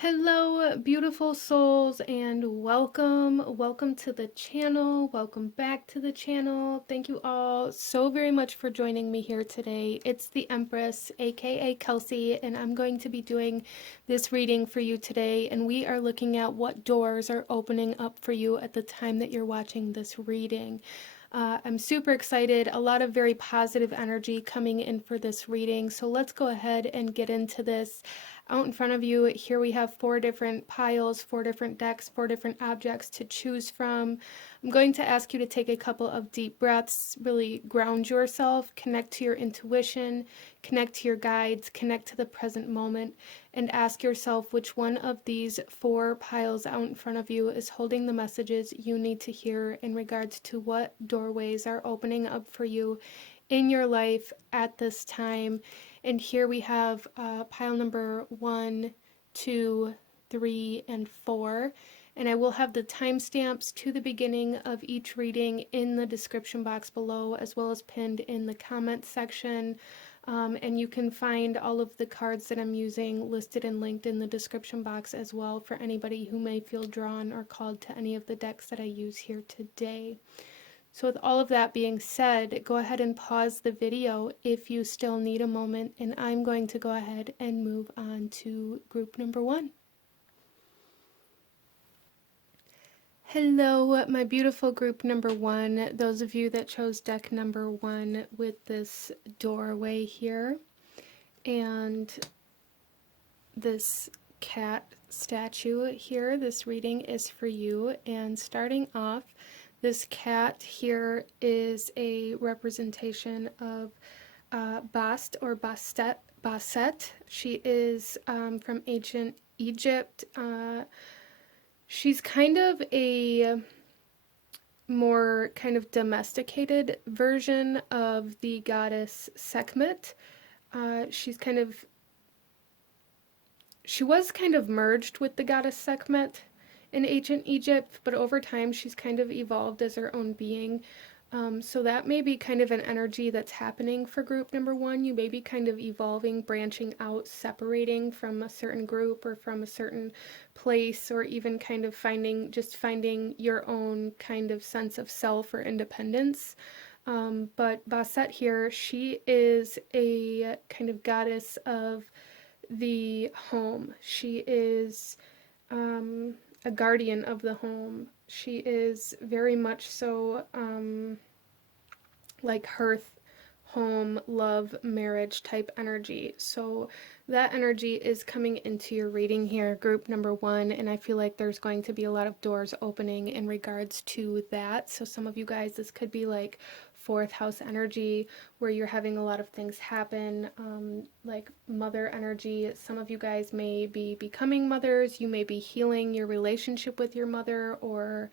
Hello, beautiful souls, and welcome to the channel. Welcome back to the channel. Thank you all so very much for joining me here today. It's the Empress, aka Kelsey, and I'm going to be doing this reading for you today. And we are looking at what doors are opening up for you at the time that you're watching this reading. I'm super excited, a lot of very positive energy coming in for this reading. So let's go ahead and get into this. Out in front of you, here we have 4 different piles, 4 different decks, 4 different objects to choose from. I'm going to ask you to take a couple of deep breaths, really ground yourself, connect to your intuition, connect to your guides, connect to the present moment, and ask yourself which one of these 4 piles out in front of you is holding the messages you need to hear in regards to what doorways are opening up for you in your life at this time. And here we have pile number 1, 2, 3, and 4. And I will have the timestamps to the beginning of each reading in the description box below, as well as pinned in the comment section. And you can find all of the cards that I'm using listed and linked in the description box as well for anybody who may feel drawn or called to any of the decks that I use here today. So with all of that being said, go ahead and pause the video if you still need a moment, and I'm going to go ahead and move on to group number 1. Hello, my beautiful group number 1, those of you that chose deck number 1 with this doorway here, and this cat statue here. This reading is for you, and starting off, this cat here is a representation of Bast or Bastet. She is from ancient Egypt. She's kind of a more kind of domesticated version of the goddess Sekhmet. She was kind of merged with the goddess Sekhmet in ancient Egypt, but over time she's kind of evolved as her own being. So that may be kind of an energy that's happening for group number 1. You may be kind of evolving, branching out, separating from a certain group or from a certain place, or even kind of finding your own kind of sense of self or independence. But Bastet here, she is a kind of goddess of the home. She is a guardian of the home. She is very much so like hearth, home, love, marriage type energy. So that energy is coming into your reading here, group number 1, and I feel like there's going to be a lot of doors opening in regards to that. So some of you guys, this could be like 4th house energy, where you're having a lot of things happen, like mother energy. Some of you guys may be becoming mothers. You may be healing your relationship with your mother, or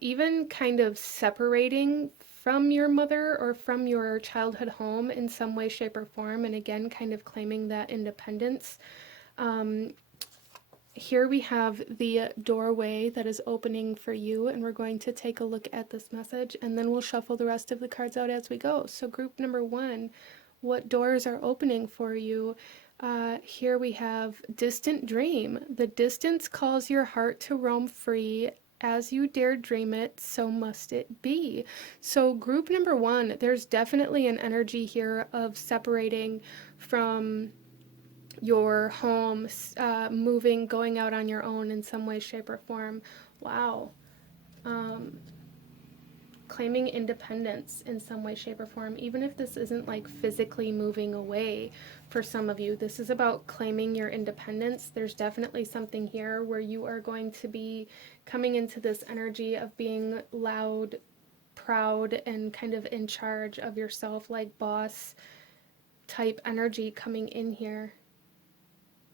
even kind of separating from your mother or from your childhood home in some way, shape, or form, and again, kind of claiming that independence. Here we have the doorway that is opening for you, and we're going to take a look at this message, and then we'll shuffle the rest of the cards out as we go. So group number 1, what doors are opening for you? Here we have distant dream. The distance calls your heart to roam free. As you dare dream it, so must it be. So group number 1, there's definitely an energy here of separating from your home, moving, going out on your own in some way, shape, or form. Wow. Claiming independence in some way, shape, or form, even if this isn't like physically moving away for some of you. This is about claiming your independence. There's definitely something here where you are going to be coming into this energy of being loud, proud, and kind of in charge of yourself, like boss type energy coming in here.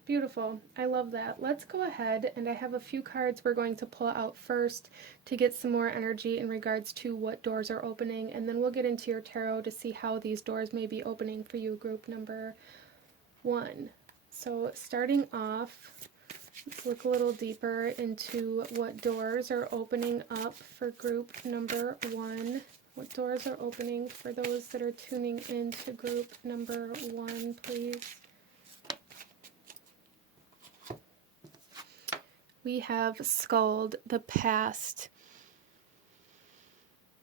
Beautiful. I love that. Let's go ahead, and I have a few cards we're going to pull out first to get some more energy in regards to what doors are opening, and then we'll get into your tarot to see how these doors may be opening for you, group number 1. So starting off, let's look a little deeper into what doors are opening up for group number 1. What doors are opening for those that are tuning in to group number 1, please? We have sculled the past.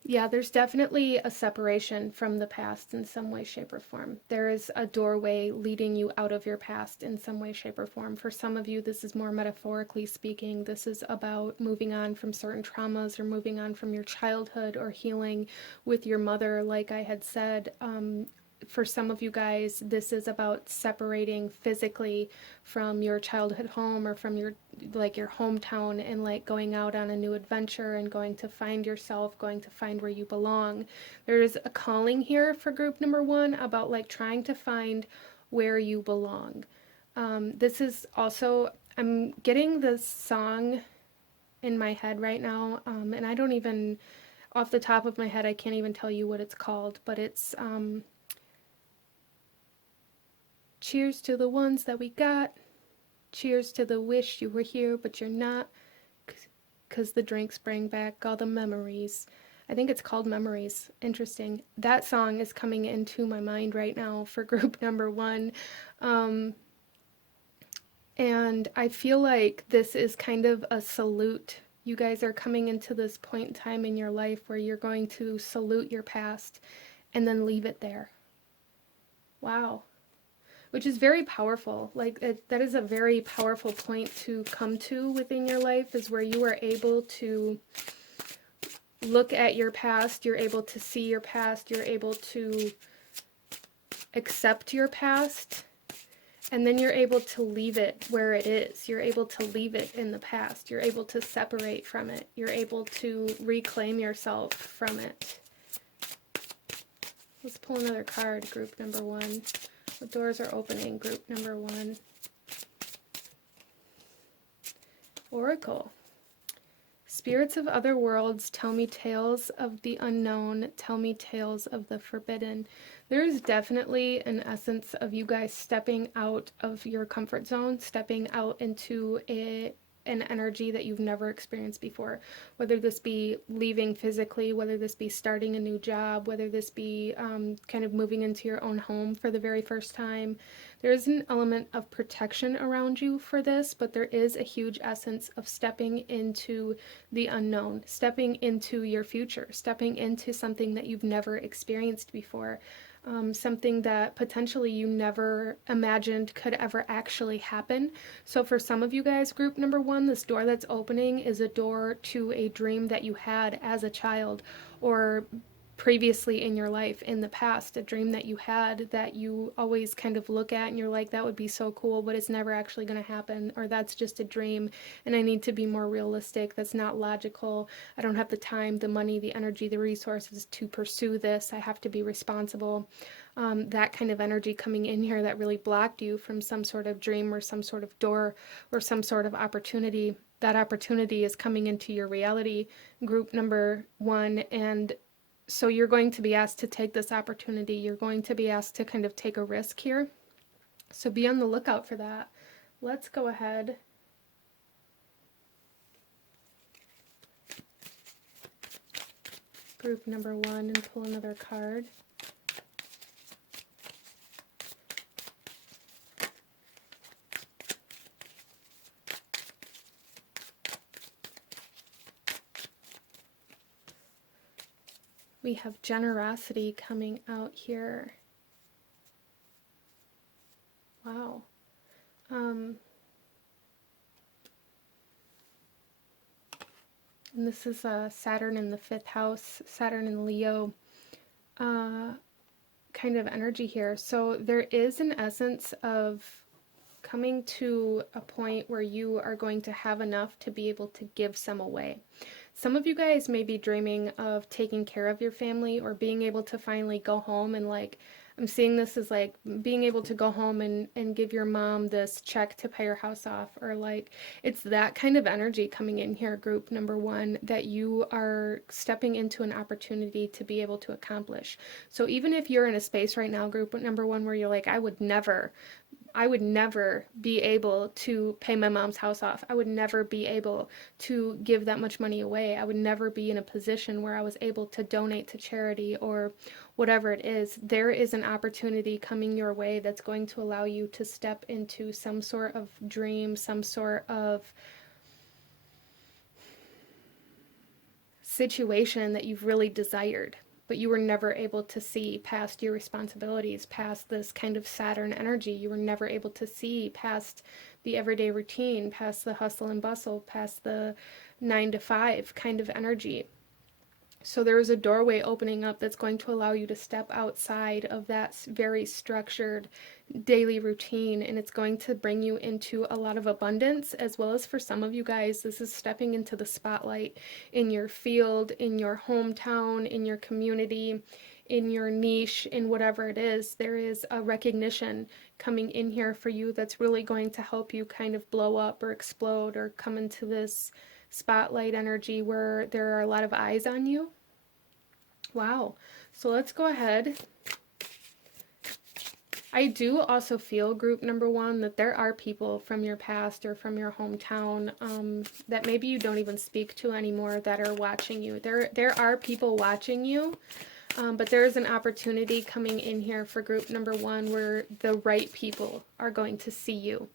Yeah, there's definitely a separation from the past in some way, shape, or form. There is a doorway leading you out of your past in some way, shape, or form. For some of you, this is more metaphorically speaking. This is about moving on from certain traumas or moving on from your childhood or healing with your mother, like I had said. For some of you guys, this is about separating physically from your childhood home or from your hometown and like going out on a new adventure and going to find yourself, going to find where you belong. There's a calling here for group number 1 about like trying to find where you belong. This is also, I'm getting this song in my head right now, and I don't even, off the top of my head, I can't even tell you what it's called, but it's cheers to the ones that we got. Cheers to the wish you were here, but you're not. 'Cause the drinks bring back all the memories. I think it's called Memories. Interesting. That song is coming into my mind right now for group number 1. And I feel like this is kind of a salute. You guys are coming into this point in time in your life where you're going to salute your past and then leave it there. Wow. Which is very powerful. Like that is a very powerful point to come to within your life, is where you are able to look at your past, you're able to see your past, you're able to accept your past, and then you're able to leave it where it is. You're able to leave it in the past. You're able to separate from it. You're able to reclaim yourself from it. Let's pull another card, group number 1. The doors are opening, group number 1. Oracle. Spirits of other worlds, tell me tales of the unknown, tell me tales of the forbidden. There is definitely an essence of you guys stepping out of your comfort zone, stepping out into an energy that you've never experienced before, whether this be leaving physically, whether this be starting a new job, whether this be kind of moving into your own home for the very first time. There is an element of protection around you for this, but there is a huge essence of stepping into the unknown, stepping into your future, stepping into something that you've never experienced before. Something that potentially you never imagined could ever actually happen. So for some of you guys, group number 1, this door that's opening is a door to a dream that you had as a child, or previously in your life, in the past, a dream that you had that you always kind of look at and you're like, that would be so cool, but it's never actually going to happen, or that's just a dream and I need to be more realistic, that's not logical, I don't have the time, the money, the energy, the resources to pursue this, I have to be responsible. That kind of energy coming in here that really blocked you from some sort of dream or some sort of door or some sort of opportunity. That opportunity is coming into your reality, group number 1, and so you're going to be asked to take this opportunity. You're going to be asked to kind of take a risk here. So be on the lookout for that. Let's go ahead. Group number 1 and pull another card. We have generosity coming out here. Wow. And this is Saturn in the 5th house, Saturn in Leo kind of energy here. So there is an essence of coming to a point where you are going to have enough to be able to give some away. Some of you guys may be dreaming of taking care of your family or being able to finally go home and like, I'm seeing this as like being able to go home and give your mom this check to pay her house off, or like it's that kind of energy coming in here, group number 1, that you are stepping into an opportunity to be able to accomplish. So even if you're in a space right now, group number 1, where you're like, I would never be able to pay my mom's house off. I would never be able to give that much money away. I would never be in a position where I was able to donate to charity or whatever it is. There is an opportunity coming your way that's going to allow you to step into some sort of dream, some sort of situation that you've really desired, but you were never able to see past your responsibilities, past this kind of Saturn energy. You were never able to see past the everyday routine, past the hustle and bustle, past the 9 to 5 kind of energy. So there is a doorway opening up that's going to allow you to step outside of that very structured daily routine, and it's going to bring you into a lot of abundance, as well as for some of you guys, this is stepping into the spotlight in your field, in your hometown, in your community, in your niche, in whatever it is. There is a recognition coming in here for you that's really going to help you kind of blow up or explode or come into this spotlight energy where there are a lot of eyes on you. Wow. So let's go ahead. I do also feel, group number one, that there are people from your past or from your hometown that maybe you don't even speak to anymore that are watching you. There are people watching you, but there is an opportunity coming in here for group number one where the right people are going to see you.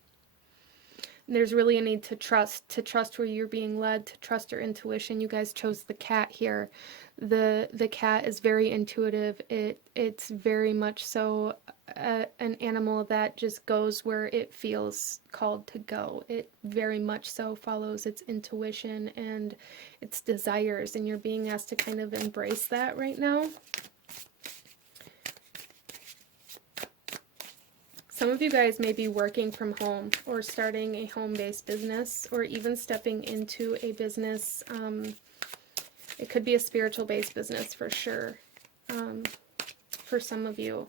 There's really a need to trust where you're being led, to trust your intuition. You guys chose the cat here. The cat is very intuitive. It's very much so an animal that just goes where it feels called to go. It very much so follows its intuition and its desires, and you're being asked to kind of embrace that right now. Some of you guys may be working from home or starting a home-based business, or even stepping into a business. It could be a spiritual-based business for sure, for some of you.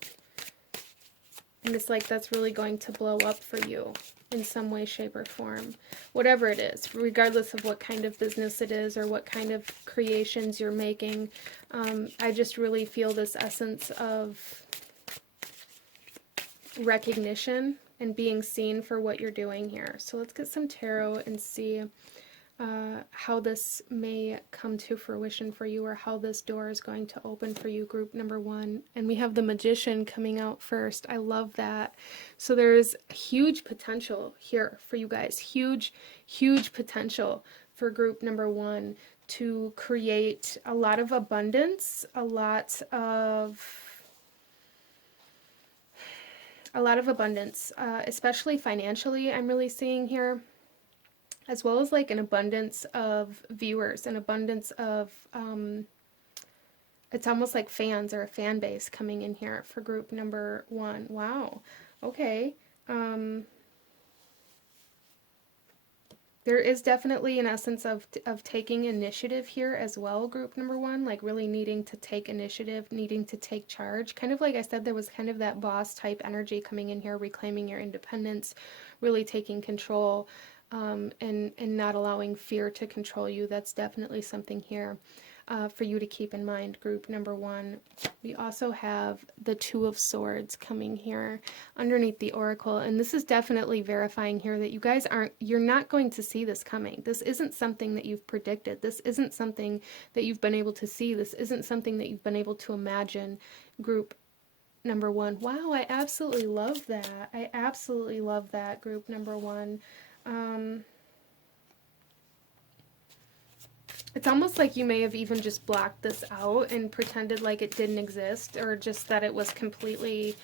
And it's like that's really going to blow up for you in some way, shape, or form. Whatever it is, regardless of what kind of business it is or what kind of creations you're making. I just really feel this essence of recognition and being seen for what you're doing here. So let's get some tarot and see how this may come to fruition for you, or how this door is going to open for you, group number one. And we have the Magician coming out first. I love that. So there's huge potential here for you guys. Huge potential for group number one to create a lot of abundance, a lot of abundance, especially financially, I'm really seeing here, as well as like an abundance of viewers, an abundance of, it's almost like fans or a fan base coming in here for group number one. Wow. Okay. There is definitely an essence of taking initiative here as well, group number one, like really needing to take initiative, needing to take charge. Kind of like I said, there was kind of that boss type energy coming in here, reclaiming your independence, really taking control, and not allowing fear to control you. That's definitely something here for you to keep in mind, group number one. We also have the Two of Swords coming here underneath the Oracle, and this is definitely verifying here that you guys you're not going to see this coming. This isn't something that you've predicted. This isn't something that you've been able to see. This isn't something that you've been able to imagine, group number one. Wow, I absolutely love that. I absolutely love that, group number one. It's almost like you may have even just blocked this out and pretended like it didn't exist, or just that it was completely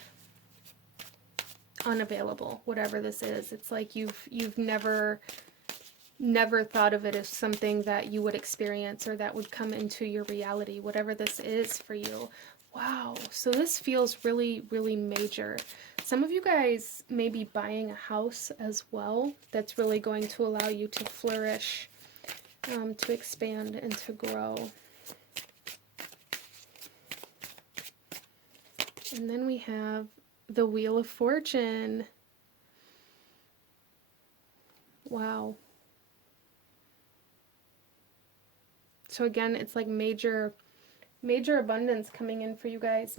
unavailable, whatever this is. It's like you've never thought of it as something that you would experience or that would come into your reality, whatever this is for you. Wow, so this feels really, really major. Some of you guys may be buying a house as well. That's really going to allow you to flourish, to expand and to grow. And then we have the Wheel of Fortune. Wow. So again, it's like major abundance coming in for you guys.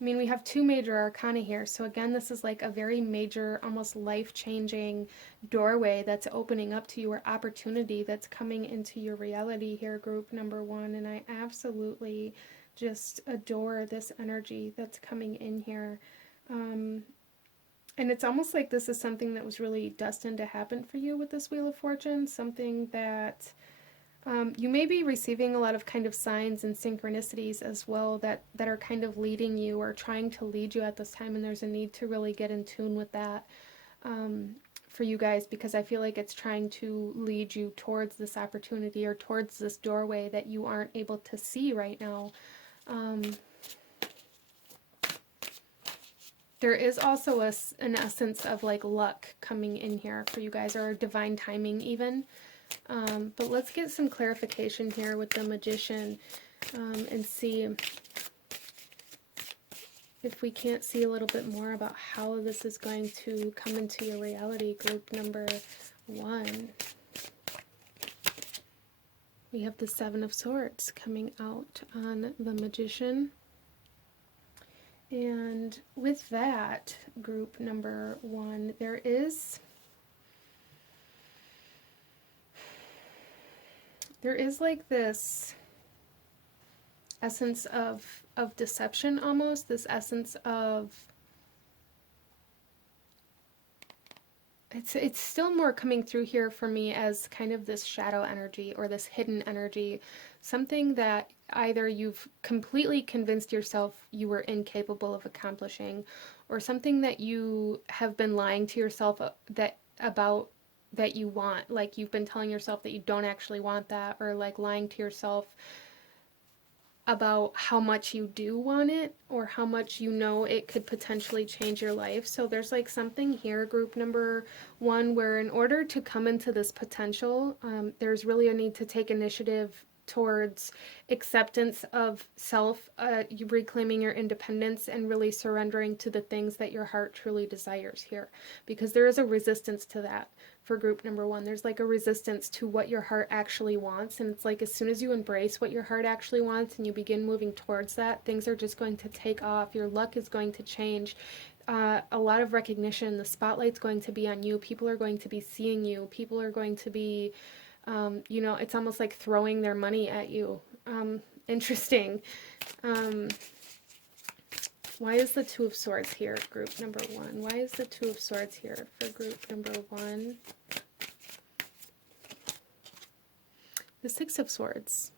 I mean, we have two major arcana here. So again, this is like a very major, almost life-changing doorway that's opening up to you, or opportunity that's coming into your reality here, group number one. And I absolutely just adore this energy that's coming in here. And it's almost like this is something that was really destined to happen for you with this Wheel of Fortune, something that You may be receiving a lot of kind of signs and synchronicities as well that are kind of leading you or trying to lead you at this time, and there's a need to really get in tune with that for you guys, because I feel like it's trying to lead you towards this opportunity or towards this doorway that you aren't able to see right now. There is also an essence of like luck coming in here for you guys, or divine timing even. But let's get some clarification here with the Magician and see if we can't see a little bit more about how this is going to come into your reality. Group number 1. We have the Seven of Swords coming out on the Magician. And with that, group number 1, there is like this essence of deception almost, this essence of, it's still more coming through here for me as kind of this shadow energy or this hidden energy, something that either you've completely convinced yourself you were incapable of accomplishing, or something that you have been lying to yourself that you want, like you've been telling yourself that you don't actually want that, or like lying to yourself about how much you do want it, or how much you know it could potentially change your life. So there's like something here, group number 1, where in order to come into this potential, there's really a need to take initiative towards acceptance of self, you reclaiming your independence and really surrendering to the things that your heart truly desires here, because there is a resistance to that. For group number 1, there's like a resistance to what your heart actually wants, and it's like as soon as you embrace what your heart actually wants and you begin moving towards that, things are just going to take off. Your luck is going to change. A lot of recognition, the spotlight's going to be on you. People are going to be seeing you. People are going to be, you know, it's almost like throwing their money at you. Interesting. Why is the Two of Swords here, group number 1? Why is the Two of Swords here for group number 1? The Six of Swords.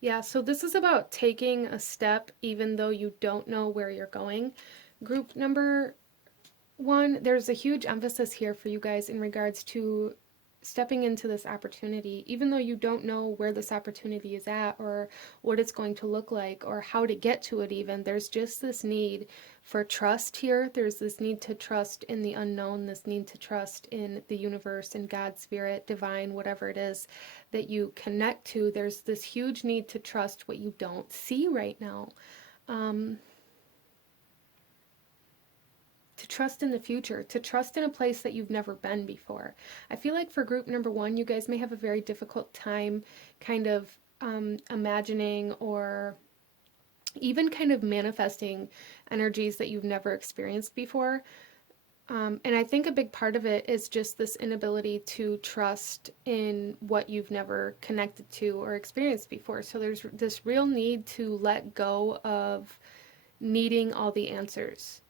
Yeah, so this is about taking a step even though you don't know where you're going. Group number 1, there's a huge emphasis here for you guys in regards to stepping into this opportunity, even though you don't know where this opportunity is at or what it's going to look like or how to get to it even. There's just this need for trust here. There's this need to trust in the unknown, this need to trust in the universe and God's spirit, divine, whatever it is that you connect to. There's this huge need to trust what you don't see right now. To trust in the future, to trust in a place that you've never been before. I feel like for group number 1, you guys may have a very difficult time kind of imagining or even kind of manifesting energies that you've never experienced before. And I think a big part of it is just this inability to trust in what you've never connected to or experienced before. So there's this real need to let go of needing all the answers.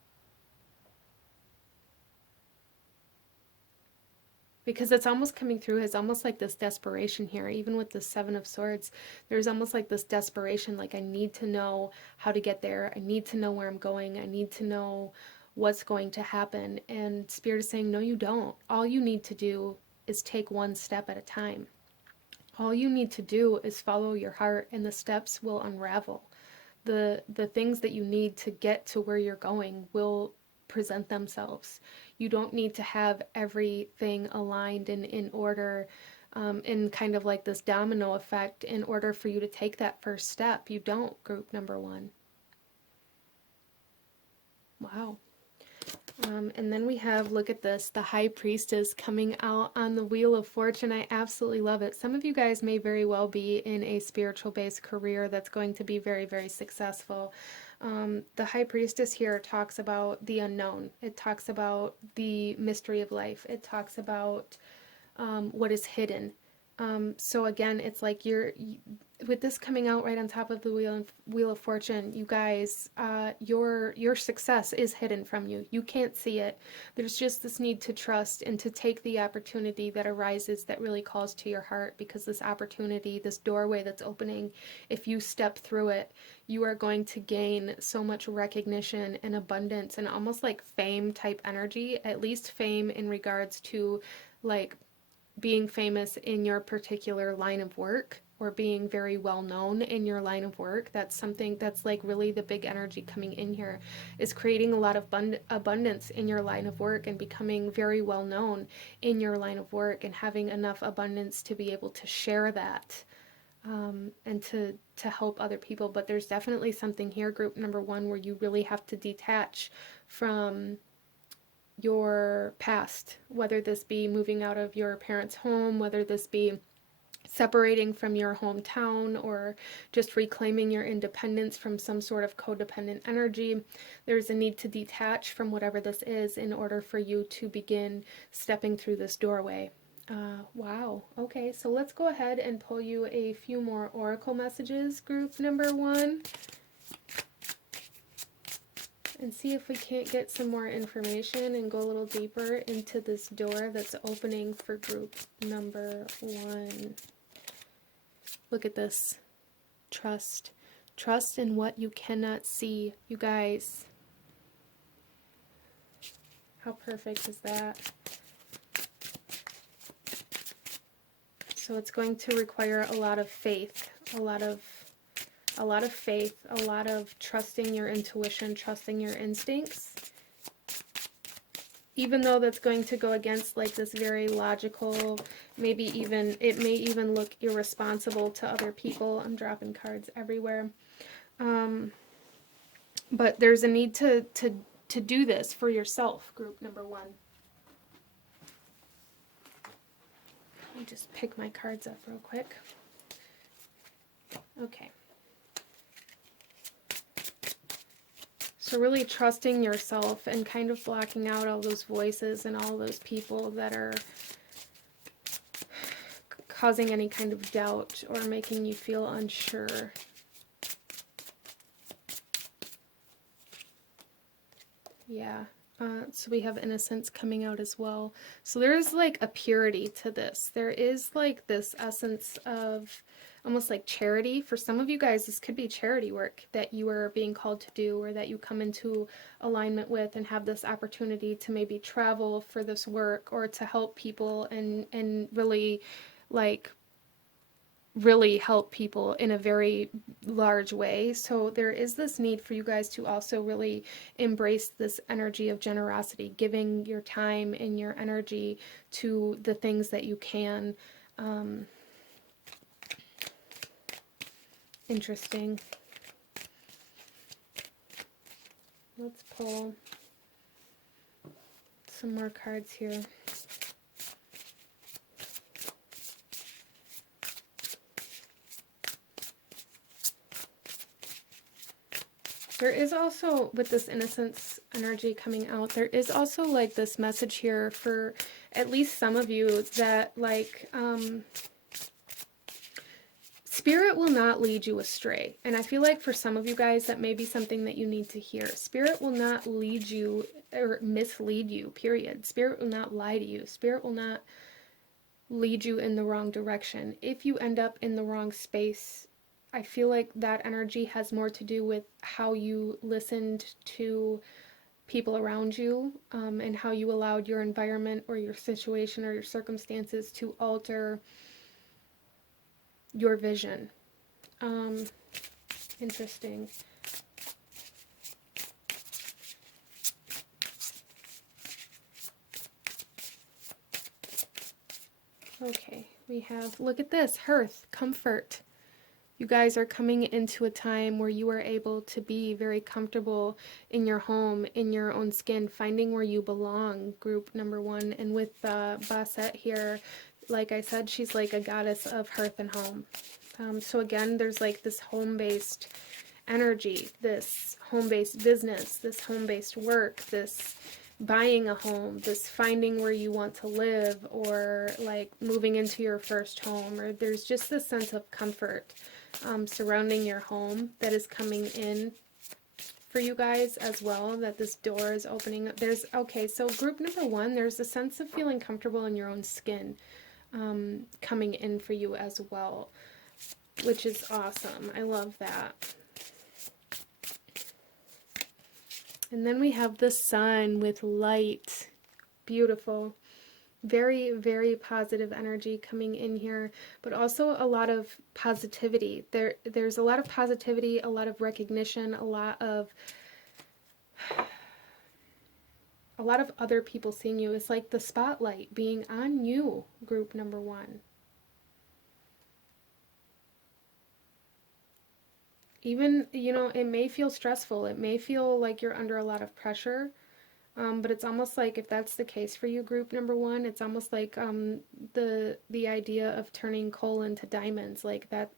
Because it's almost coming through as almost like this desperation here, even with the Seven of Swords. There's almost like this desperation, like I need to know how to get there. I need to know where I'm going. I need to know what's going to happen. And Spirit is saying, no, you don't. All you need to do is take one step at a time. All you need to do is follow your heart, and the steps will unravel. The things that you need to get to where you're going will present themselves. You don't need to have everything aligned and in order, in kind of like this domino effect in order for you to take that first step. You don't, group number 1. Wow. And then we have, look at this, the High Priestess coming out on the Wheel of Fortune. I absolutely love it. Some of you guys may very well be in a spiritual-based career that's going to be very, very successful. The High Priestess here talks about the unknown. It talks about the mystery of life. It talks about what is hidden. So again, it's like with this coming out right on top of the wheel of fortune, you guys, your success is hidden from you. You can't see it. There's just this need to trust and to take the opportunity that arises that really calls to your heart, because this opportunity, this doorway that's opening, if you step through it, you are going to gain so much recognition and abundance and almost like fame type energy, at least fame in regards to like being famous in your particular line of work, or being very well known in your line of work. That's something that's like really the big energy coming in here, is creating a lot of abundance in your line of work and becoming very well known in your line of work, and having enough abundance to be able to share that, and to help other people. But there's definitely something here, group number one, where you really have to detach from your past, whether this be moving out of your parents' home, whether this be separating from your hometown, or just reclaiming your independence from some sort of codependent energy. There's a need to detach from whatever this is in order for you to begin stepping through this doorway. Wow. Okay, so let's go ahead and pull you a few more oracle messages, group number one, and see if we can't get some more information and go a little deeper into this door that's opening for group number one. Look at this. Trust. Trust in what you cannot see. You guys, how perfect is that? So it's going to require a lot of faith, a lot of faith, a lot of trusting your intuition, trusting your instincts. Even though that's going to go against like this very logical, maybe even, it may even look irresponsible to other people. I'm dropping cards everywhere. But there's a need to do this for yourself, group number one. Let me just pick my cards up real quick. Okay. So really trusting yourself and kind of blocking out all those voices and all those people that are causing any kind of doubt or making you feel unsure. Yeah. So we have innocence coming out as well. So there is like a purity to this. There is like this essence of almost like charity. For some of you guys, this could be charity work that you are being called to do, or that you come into alignment with and have this opportunity to maybe travel for this work, or to help people and really like really help people in a very large way. So there is this need for you guys to also really embrace this energy of generosity, giving your time and your energy to the things that you can. Interesting. Let's pull some more cards here. There is also, with this innocence energy coming out, there is also like this message here for at least some of you that like, Spirit will not lead you astray. And I feel like for some of you guys, that may be something that you need to hear. Spirit will not lead you or mislead you, period. Spirit will not lie to you. Spirit will not lead you in the wrong direction. If you end up in the wrong space, I feel like that energy has more to do with how you listened to people around you, and how you allowed your environment or your situation or your circumstances to alter your vision. Interesting. Okay, we have, look at this, hearth, comfort. You guys are coming into a time where you are able to be very comfortable in your home, in your own skin, finding where you belong, group number one. And with Basset here, like I said, she's like a goddess of hearth and home. So again, there's like this home-based energy, this home-based business, this home-based work, this buying a home, this finding where you want to live, or like moving into your first home, or there's just this sense of comfort surrounding your home that is coming in for you guys as well, that this door is opening up. There's, okay, so group number one, there's a sense of feeling comfortable in your own skin coming in for you as well, which is awesome. I love that. And then we have the sun with light. Beautiful. Very, very positive energy coming in here, but also a lot of positivity. There's a lot of positivity, a lot of recognition, a lot of other people seeing you. It's like the spotlight being on you, group number one. Even, you know, it may feel stressful. It may feel like you're under a lot of pressure. But it's almost like, if that's the case for you, group number one, it's almost like the idea of turning coal into diamonds, like that.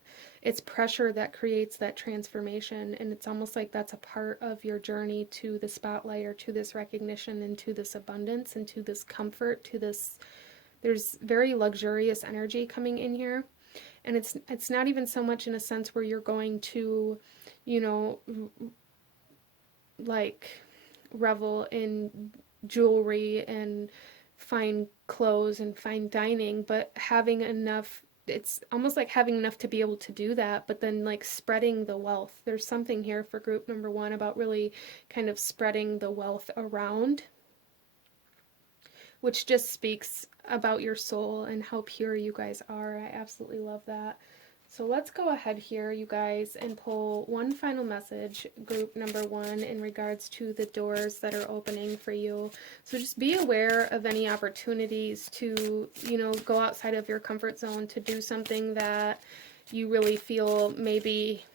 It's pressure that creates that transformation, and it's almost like that's a part of your journey to the spotlight, or to this recognition, and to this abundance, and to this comfort, to this. There's very luxurious energy coming in here, and it's not even so much in a sense where you're going to, you know, like revel in jewelry and fine clothes and fine dining, but having enough. It's almost like having enough to be able to do that, but then like spreading the wealth. There's something here for group number one about really kind of spreading the wealth around, which just speaks about your soul and how pure you guys are. I absolutely love that. So let's go ahead here, you guys, and pull one final message, group number one, in regards to the doors that are opening for you. So just be aware of any opportunities to, you know, go outside of your comfort zone, to do something that you really feel maybe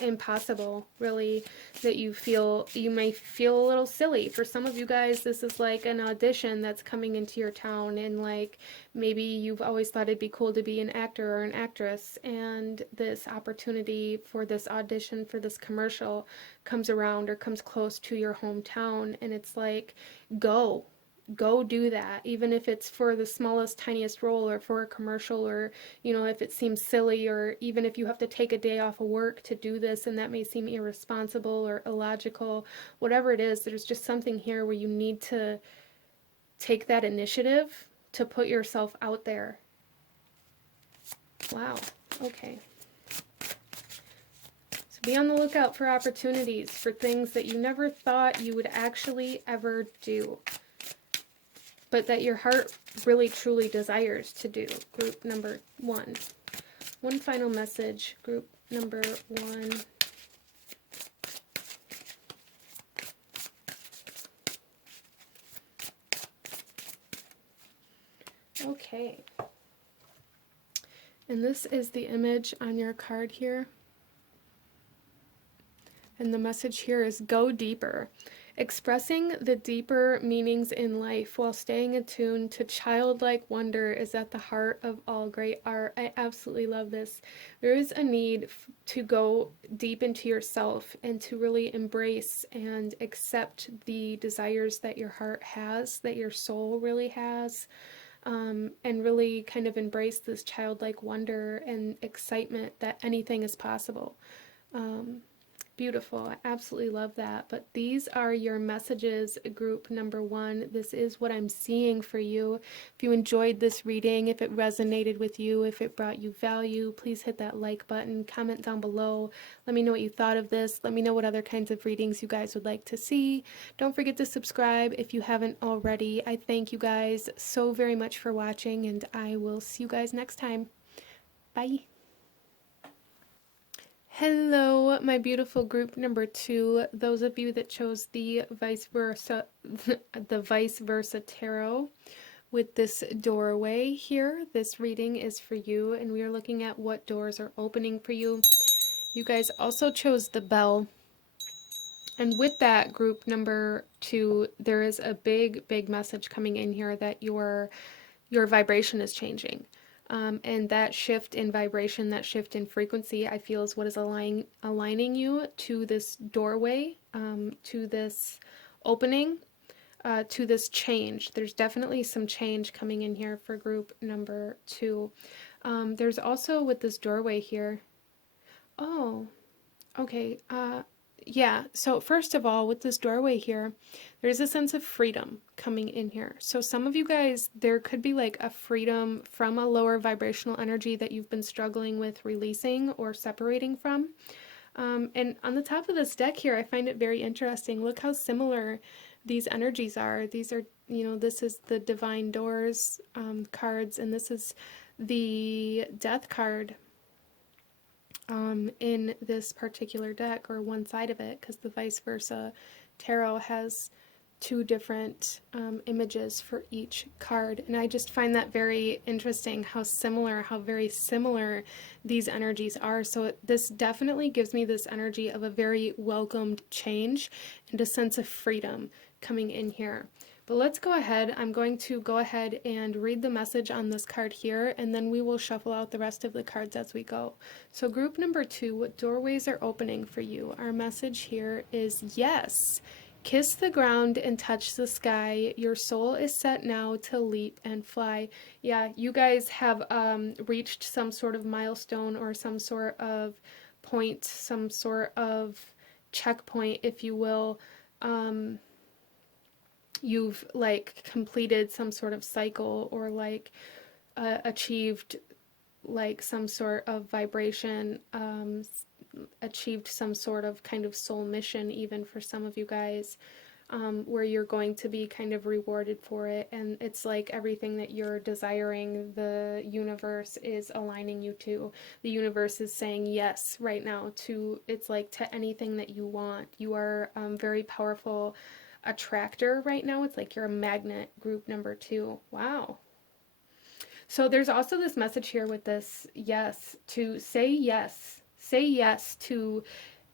impossible, really, that you may feel a little silly. For some of you guys, this is like an audition that's coming into your town, and like maybe you've always thought it'd be cool to be an actor or an actress, and this opportunity for this audition for this commercial comes around, or comes close to your hometown, and it's like, go do that, even if it's for the smallest, tiniest role, or for a commercial, or, you know, if it seems silly, or even if you have to take a day off of work to do this, and that may seem irresponsible or illogical, whatever it is, there's just something here where you need to take that initiative to put yourself out there. Wow. Okay. So be on the lookout for opportunities, for things that you never thought you would actually ever do, but that your heart really truly desires to do, group number one. One final message, group number one. Okay. And this is the image on your card here. And the message here is go deeper. Expressing the deeper meanings in life while staying attuned to childlike wonder is at the heart of all great art. I absolutely love this. There is a need to go deep into yourself and to really embrace and accept the desires that your heart has, that your soul really has, and really kind of embrace this childlike wonder and excitement that anything is possible. Beautiful. I absolutely love that. But these are your messages, group number one. This is what I'm seeing for you. If you enjoyed this reading, if it resonated with you, if it brought you value, please hit that like button, comment down below. Let me know what you thought of this. Let me know what other kinds of readings you guys would like to see. Don't forget to subscribe if you haven't already. I thank you guys so very much for watching, and I will see you guys next time. Bye. Hello, my beautiful group number two. Those of you that chose the vice versa, the vice versa tarot with this doorway here, this reading is for you, and we are looking at what doors are opening for you. You guys also chose the bell, and with that, group number two, there is a big message coming in here that your vibration is changing. And that shift in vibration, that shift in frequency, I feel is what is aligning you to this doorway, to this opening to this change. There's definitely some change coming in here for group number 2. There's also with this doorway here. Oh, okay. Yeah, so first of all, with this doorway here, there's a sense of freedom coming in here. So some of you guys, there could be like a freedom from a lower vibrational energy that you've been struggling with releasing or separating from. And on the top of this deck here, I find it very interesting. Look how similar these energies are. These are, this is the Divine Doors cards, and this is the Death card in this particular deck, or one side of it, because the vice versa tarot has 2 different images for each card. And I just find that very interesting, how very similar these energies are. So this definitely gives me this energy of a very welcomed change and a sense of freedom coming in here. But let's go ahead. I'm going to go ahead and read the message on this card here, and then we will shuffle out the rest of the cards as we go. So group number 2, what doorways are opening for you? Our message here is yes. Kiss the ground and touch the sky. Your soul is set now to leap and fly. Yeah, you guys have reached some sort of milestone or some sort of point, some sort of checkpoint, if you will. You've like completed some sort of cycle, or like achieved like some sort of vibration, achieved some sort of kind of soul mission, even for some of you guys, where you're going to be kind of rewarded for it. And it's like everything that you're desiring, the universe is aligning you to. The universe is saying yes right now to, it's like to anything that you want. You are very powerful attractor right now. It's like you're a magnet, group number 2. Wow. So there's also this message here with this yes, to say yes. Say yes to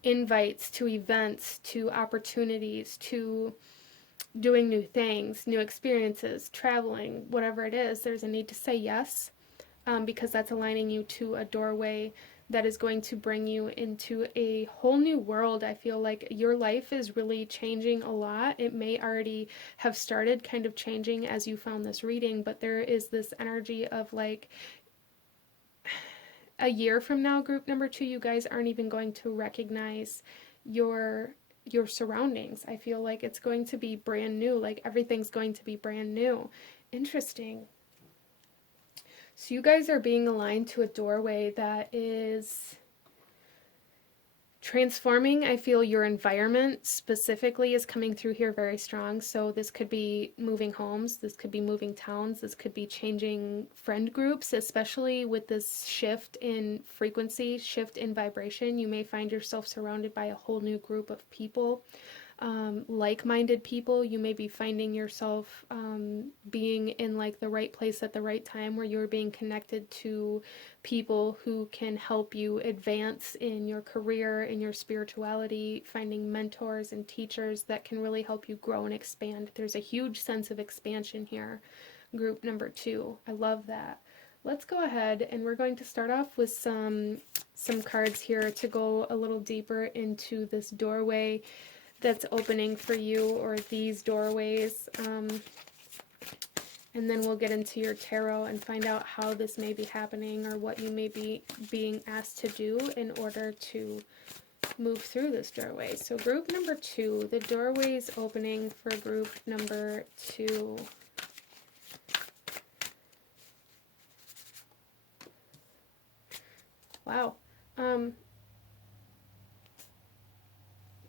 invites, to events, to opportunities, to doing new things, new experiences, traveling, whatever it is. There's a need to say yes, because that's aligning you to a doorway that is going to bring you into a whole new world. I feel like your life is really changing a lot. It may already have started kind of changing as you found this reading, but there is this energy of like a year from now, group number 2, you guys aren't even going to recognize your surroundings. I feel like it's going to be brand new, like everything's going to be brand new. Interesting. So you guys are being aligned to a doorway that is transforming. I feel your environment specifically is coming through here very strong. So this could be moving homes, this could be moving towns, this could be changing friend groups, especially with this shift in frequency, shift in vibration. You may find yourself surrounded by a whole new group of people. Like-minded people. You may be finding yourself being in like the right place at the right time, where you're being connected to people who can help you advance in your career, in your spirituality, finding mentors and teachers that can really help you grow and expand. There's a huge sense of expansion here, group number 2. I love that. Let's go ahead and we're going to start off with some cards here to go a little deeper into this doorway that's opening for you, or these doorways, and then we'll get into your tarot and find out how this may be happening, or what you may be being asked to do in order to move through this doorway. So group number 2, the doorways opening for group number 2. Wow.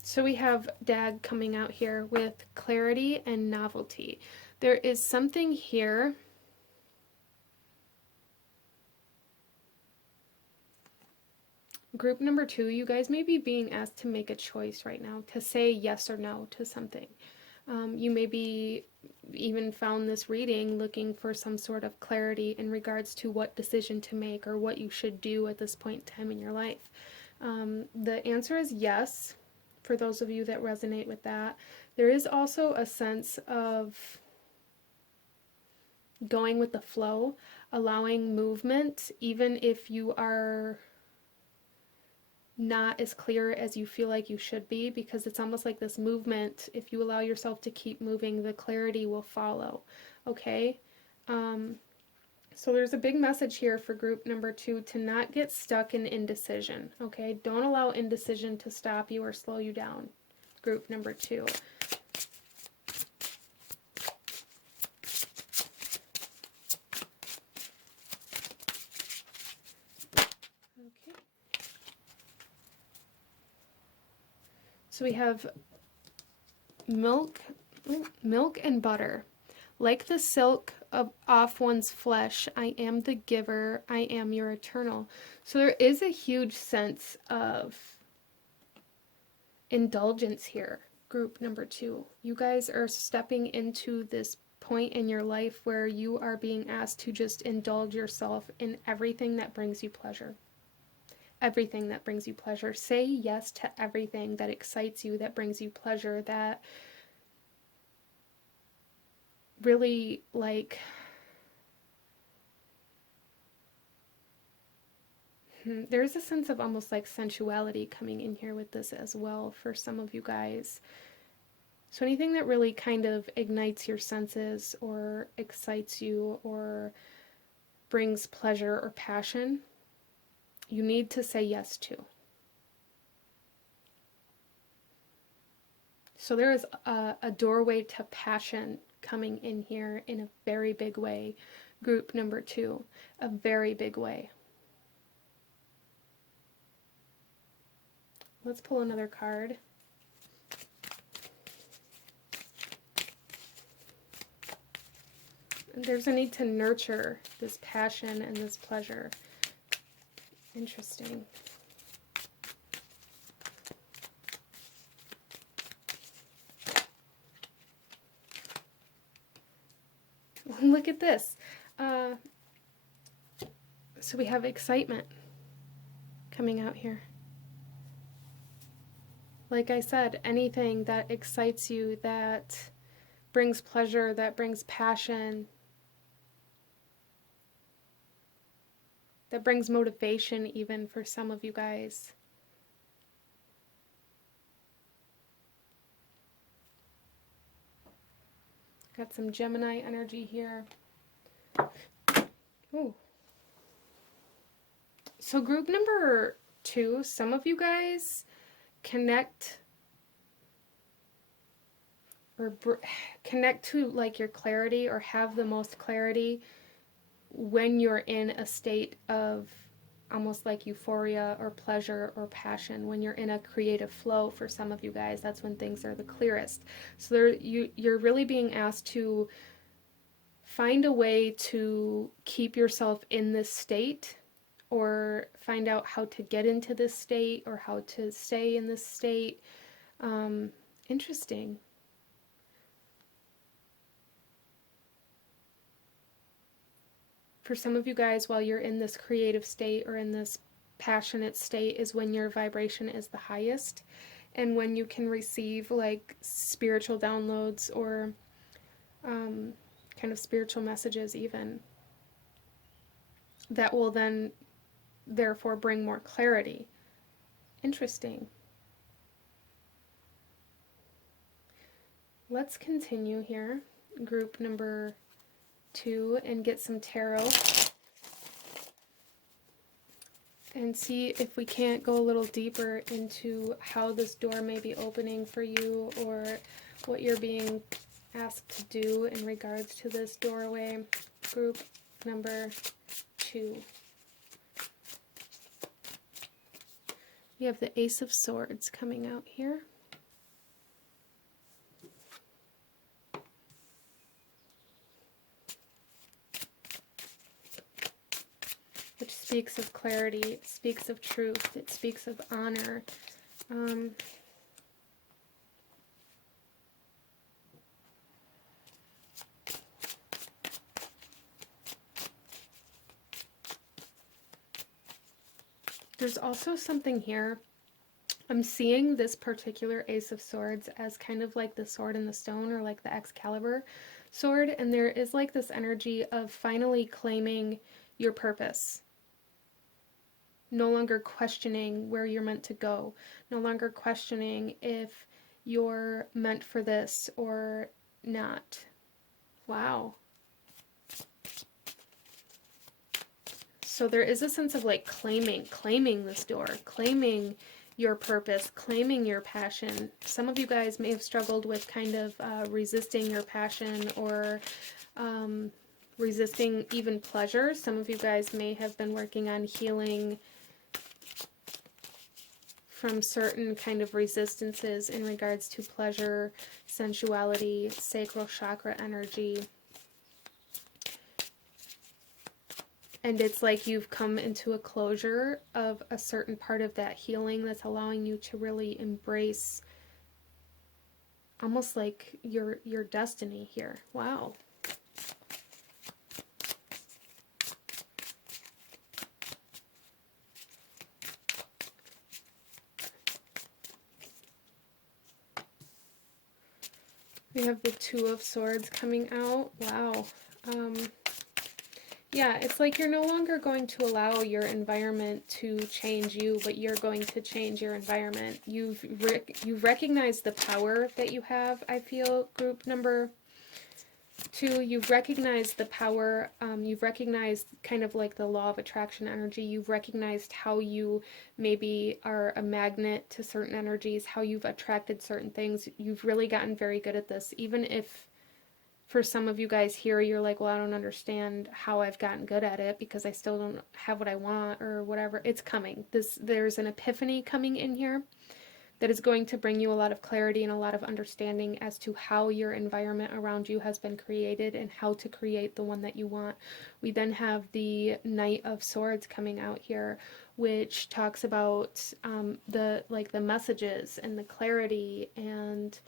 So we have Dag coming out here with clarity and novelty. There is something here group number 2, you guys may be being asked to make a choice right now, to say yes or no to something. You may be even found this reading looking for some sort of clarity in regards to what decision to make, or what you should do at this point in time in your life. The answer is yes, for those of you that resonate with that. There is also a sense of going with the flow, allowing movement, even if you are not as clear as you feel like you should be, because it's almost like this movement. If you allow yourself to keep moving, the clarity will follow. Okay? So there's a big message here for group number 2 to not get stuck in indecision. Okay? Don't allow indecision to stop you or slow you down. Group number 2. Okay. So we have milk and butter. Like the silk off one's flesh, I am the giver, I am your eternal. So there is a huge sense of indulgence here, group number 2. You guys are stepping into this point in your life where you are being asked to just indulge yourself in everything that brings you pleasure. Everything that brings you pleasure. Say yes to everything that excites you, that brings you pleasure, that really, like, there's a sense of almost like sensuality coming in here with this as well for some of you guys. So anything that really kind of ignites your senses or excites you or brings pleasure or passion, you need to say yes to. So there is a doorway to passion coming in here in a very big way. Group number 2, a very big way. Let's pull another card. There's a need to nurture this passion and this pleasure. Interesting. Look at this. So we have excitement coming out here. Like I said, anything that excites you, that brings pleasure, that brings passion, that brings motivation even for some of you guys. Got some Gemini energy here. Ooh. So group number 2, some of you guys connect to like your clarity, or have the most clarity when you're in a state of almost like euphoria or pleasure or passion. When you're in a creative flow, for some of you guys, that's when things are the clearest. So you're really being asked to find a way to keep yourself in this state, or find out how to get into this state, or how to stay in this state. Interesting. For some of you guys, while you're in this creative state or in this passionate state, is when your vibration is the highest, and when you can receive like spiritual downloads or kind of spiritual messages even, that will then therefore bring more clarity. Interesting. Let's continue here, group number 2, and get some tarot and see if we can't go a little deeper into how this door may be opening for you, or what you're being asked to do in regards to this doorway. Group number 2. We have the Ace of Swords coming out here. Which speaks of clarity, it speaks of truth, it speaks of honor. There's also something here. I'm seeing this particular Ace of Swords as kind of like the Sword in the Stone, or like the Excalibur sword, and there is like this energy of finally claiming your purpose. no longer questioning where you're meant to go, no longer questioning if you're meant for this or not. Wow. So there is a sense of like claiming this door, claiming your purpose, claiming your passion. Some of you guys may have struggled with kind of resisting your passion or resisting even pleasure. Some of you guys may have been working on healing from certain kind of resistances in regards to pleasure, sensuality, sacral chakra energy. And it's like you've come into a closure of a certain part of that healing that's allowing you to really embrace almost like your destiny here. Wow. We have the Two of Swords coming out. Wow. Yeah, it's like you're no longer going to allow your environment to change you, but you're going to change your environment. You've recognized the power that you have, I feel, group number 2. You've recognized the power. You've recognized kind of like the law of attraction energy. You've recognized how you maybe are a magnet to certain energies, how you've attracted certain things. You've really gotten very good at this, even if for some of you guys here, you're like, well, I don't understand how I've gotten good at it because I still don't have what I want or whatever. It's coming. There's an epiphany coming in here that is going to bring you a lot of clarity and a lot of understanding as to how your environment around you has been created and how to create the one that you want. We then have the Knight of Swords coming out here, which talks about the messages and the clarity and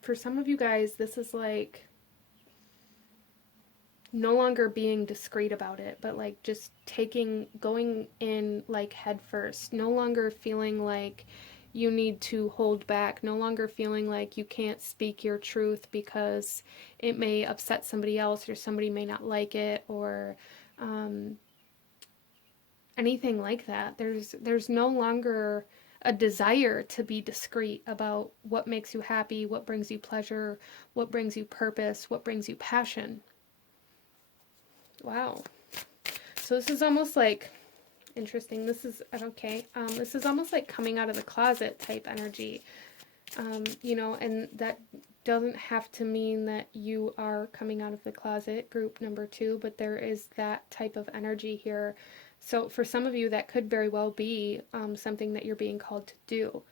for some of you guys, this is like no longer being discreet about it, but like just going in like head first, no longer feeling like you need to hold back, no longer feeling like you can't speak your truth because it may upset somebody else or somebody may not like it or anything like that. There's no longer a desire to be discreet about what makes you happy, what brings you pleasure, what brings you purpose, what brings you passion. Wow. So this is almost like, interesting, this is, okay, this is almost like coming out of the closet type energy, you know, and that doesn't have to mean that you are coming out of the closet, group number 2, but there is that type of energy here. So for some of you, that could very well be something that you're being called to do.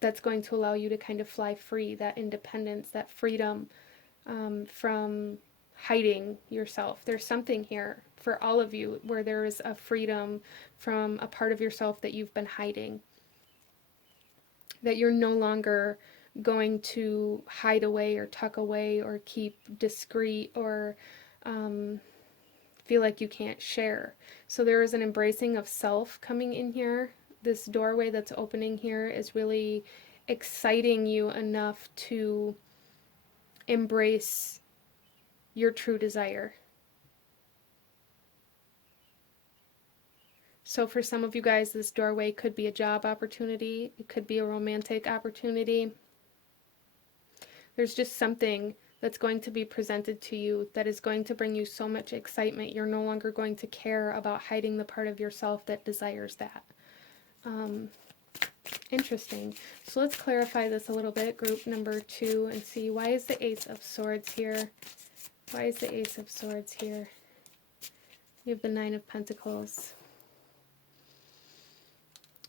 That's going to allow you to kind of fly free, that independence, that freedom from hiding yourself. There's something here for all of you where there is a freedom from a part of yourself that you've been hiding. That you're no longer going to hide away or tuck away or keep discreet or feel like you can't share. So there is an embracing of self coming in here. This doorway that's opening here is really exciting you enough to embrace your true desire. So for some of you guys, this doorway could be a job opportunity. It could be a romantic opportunity. There's just something that's going to be presented to you that is going to bring you so much excitement. You're no longer going to care about hiding the part of yourself that desires that. Interesting. So let's clarify this a little bit, group number 2, and see, why is the Ace of Swords here? Why is the Ace of Swords here? You have the Nine of Pentacles.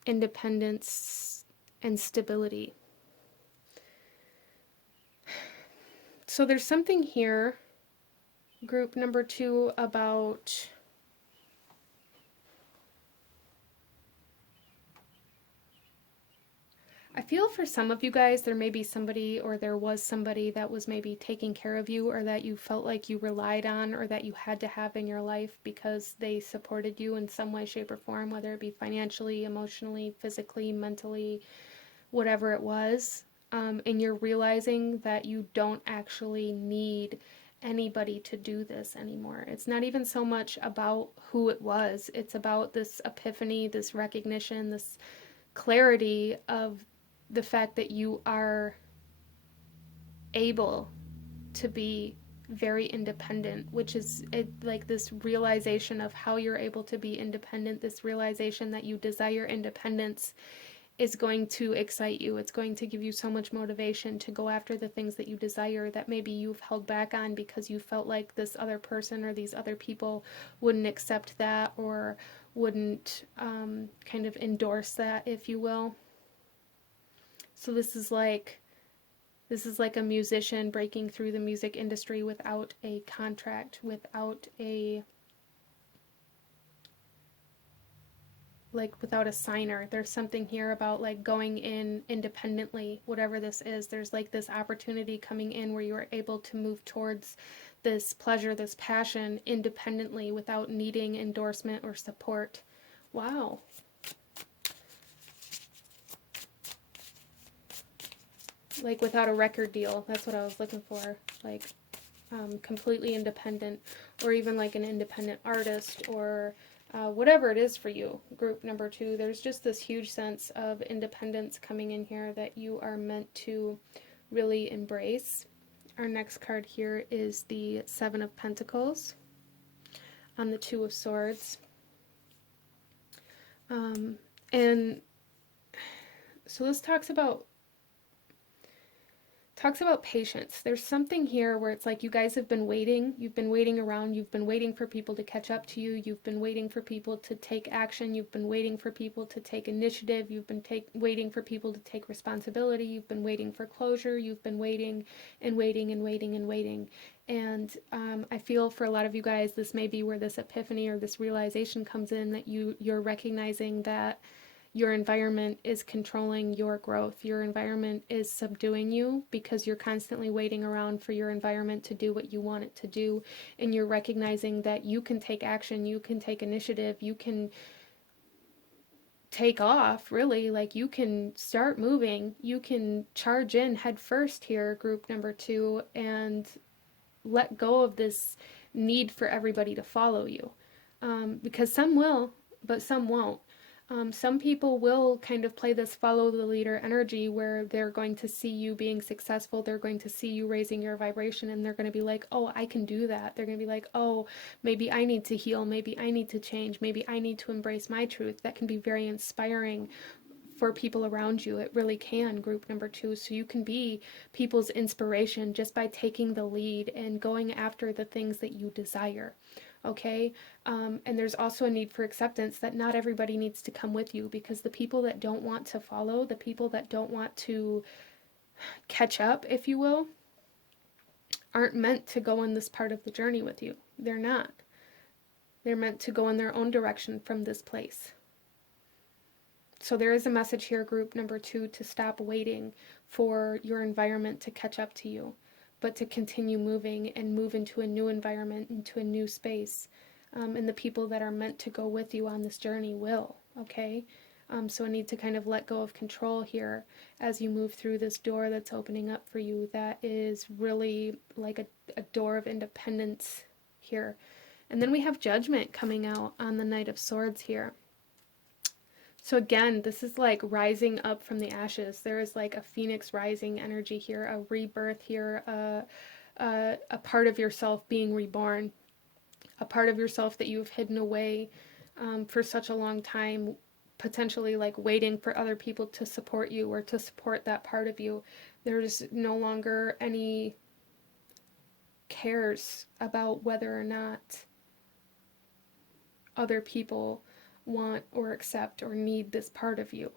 Independence and stability. So there's something here, group number 2, about I feel for some of you guys there may be somebody or there was somebody that was maybe taking care of you or that you felt like you relied on or that you had to have in your life because they supported you in some way, shape, or form, whether it be financially, emotionally, physically, mentally, whatever it was. and you're realizing that you don't actually need anybody to do this anymore. It's not even so much about who it was, it's about this epiphany, this recognition, this clarity of the fact that you are able to be very independent, which is like this realization of how you're able to be independent, this realization that you desire independence is going to excite you. It's going to give you so much motivation to go after the things that you desire that maybe you've held back on because you felt like this other person or these other people wouldn't accept that or wouldn't kind of endorse that, if you will. So this is like a musician breaking through the music industry without a contract, without a signer. There's something here about like going in independently, whatever this is. There's like this opportunity coming in where you are able to move towards this pleasure, this passion independently without needing endorsement or support. Wow. Like without a record deal. That's what I was looking for. Like completely independent, or even like an independent artist, or whatever it is for you, group number 2. There's just this huge sense of independence coming in here that you are meant to really embrace. Our next card here is the Seven of Pentacles on the Two of Swords. And so this talks about patience. There's something here where it's like you guys have been waiting. You've been waiting around. You've been waiting for people to catch up to you. You've been waiting for people to take action. You've been waiting for people to take initiative. You've been waiting for people to take responsibility. You've been waiting for closure. You've been waiting and waiting and waiting and waiting. And I feel for a lot of you guys, this may be where this epiphany or this realization comes in, that you're recognizing that your environment is controlling your growth. Your environment is subduing you because you're constantly waiting around for your environment to do what you want it to do. And you're recognizing that you can take action, you can take initiative, you can take off, really. Like you can start moving, you can charge in head first here, group number 2, and let go of this need for everybody to follow you. Because some will, but some won't. Some people will kind of play this follow the leader energy where they're going to see you being successful, they're going to see you raising your vibration, and they're going to be like, oh, I can do that. They're going to be like, oh, maybe I need to heal, maybe I need to change, maybe I need to embrace my truth. That can be very inspiring for people around you. It really can, group number 2. So you can be people's inspiration just by taking the lead and going after the things that you desire. Okay? And there's also a need for acceptance that not everybody needs to come with you, because the people that don't want to follow, the people that don't want to catch up, if you will, aren't meant to go in this part of the journey with you. They're not. They're meant to go in their own direction from this place. So there is a message here, group number 2, to stop waiting for your environment to catch up to you, but to continue moving and move into a new environment, into a new space. And the people that are meant to go with you on this journey will, okay? So I need to kind of let go of control here as you move through this door that's opening up for you. That is really like a door of independence here. And then we have Judgment coming out on the Knight of Swords here. So again, this is like rising up from the ashes. There is like a phoenix rising energy here, a rebirth here, a part of yourself being reborn, a part of yourself that you've hidden away for such a long time, potentially like waiting for other people to support you or to support that part of you. There's no longer any cares about whether or not other people want or accept or need this part of you.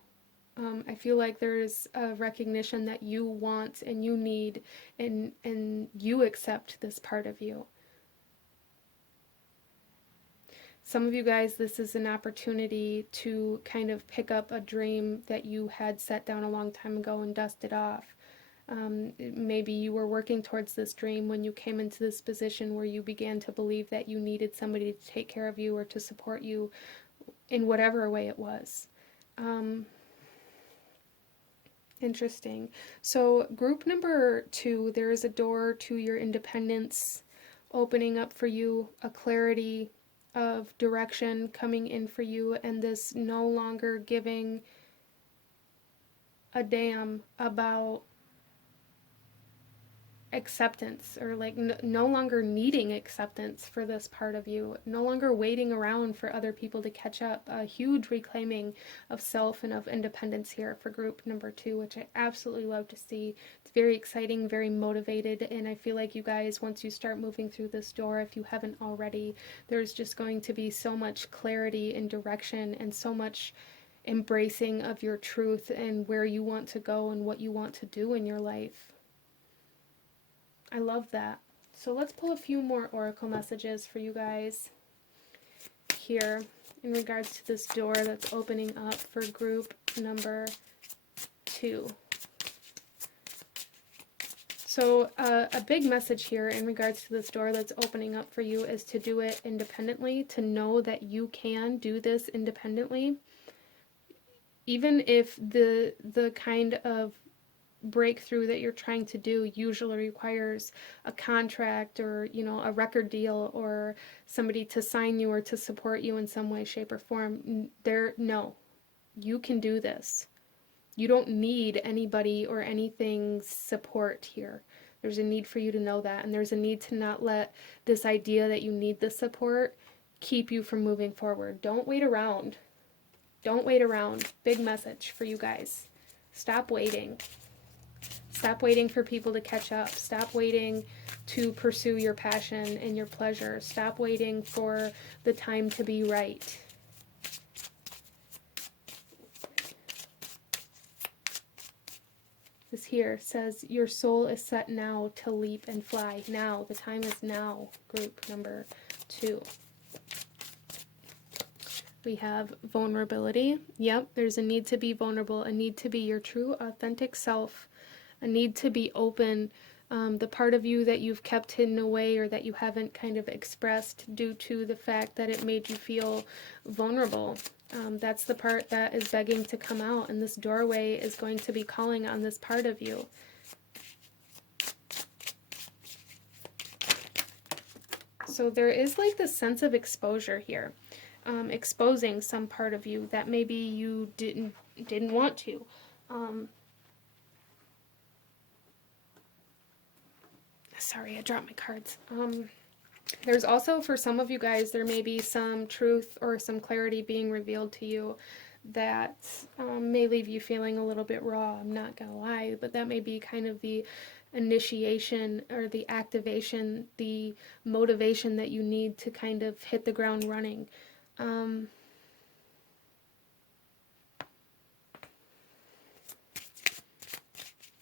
I feel like there's a recognition that you want and you need and you accept this part of you. Some of you guys, this is an opportunity to kind of pick up a dream that you had set down a long time ago and dusted off. Maybe you were working towards this dream when you came into this position where you began to believe that you needed somebody to take care of you or to support you in whatever way it was. Interesting. So, group number 2, there is a door to your independence opening up for you, a clarity of direction coming in for you, and this no longer giving a damn about acceptance, or like no longer needing acceptance for this part of you, no longer waiting around for other people to catch up. A huge reclaiming of self and of independence here for group number 2, which I absolutely love to see. It's very exciting, very motivated, and I feel like you guys, once you start moving through this door, if you haven't already, there's just going to be so much clarity and direction and so much embracing of your truth and where you want to go and what you want to do in your life. I love that. So let's pull a few more oracle messages for you guys here in regards to this door that's opening up for group number 2. So a big message here in regards to this door that's opening up for you is to do it independently, to know that you can do this independently. Even if the kind of breakthrough that you're trying to do usually requires a contract or, you know, a record deal or somebody to sign you or to support you in some way, shape, or form. No, you can do this. You don't need anybody or anything's support here. There's a need for you to know that, and there's a need to not let this idea that you need the support keep you from moving forward. Don't wait around. Don't wait around. Big message for you guys. Stop waiting. Stop waiting for people to catch up. Stop waiting to pursue your passion and your pleasure. Stop waiting for the time to be right. This here says, your soul is set now to leap and fly. Now. The time is now, group number 2. We have vulnerability. Yep, there's a need to be vulnerable, a need to be your true, authentic self, a need to be open. The part of you that you've kept hidden away or that you haven't kind of expressed due to the fact that it made you feel vulnerable. That's the part that is begging to come out, and this doorway is going to be calling on this part of you. So there is like this sense of exposure here, exposing some part of you that maybe you didn't want to. Sorry, I dropped my cards. There's also, for some of you guys, there may be some truth or some clarity being revealed to you that may leave you feeling a little bit raw. I'm not going to lie, but that may be kind of the initiation or the activation, the motivation that you need to kind of hit the ground running.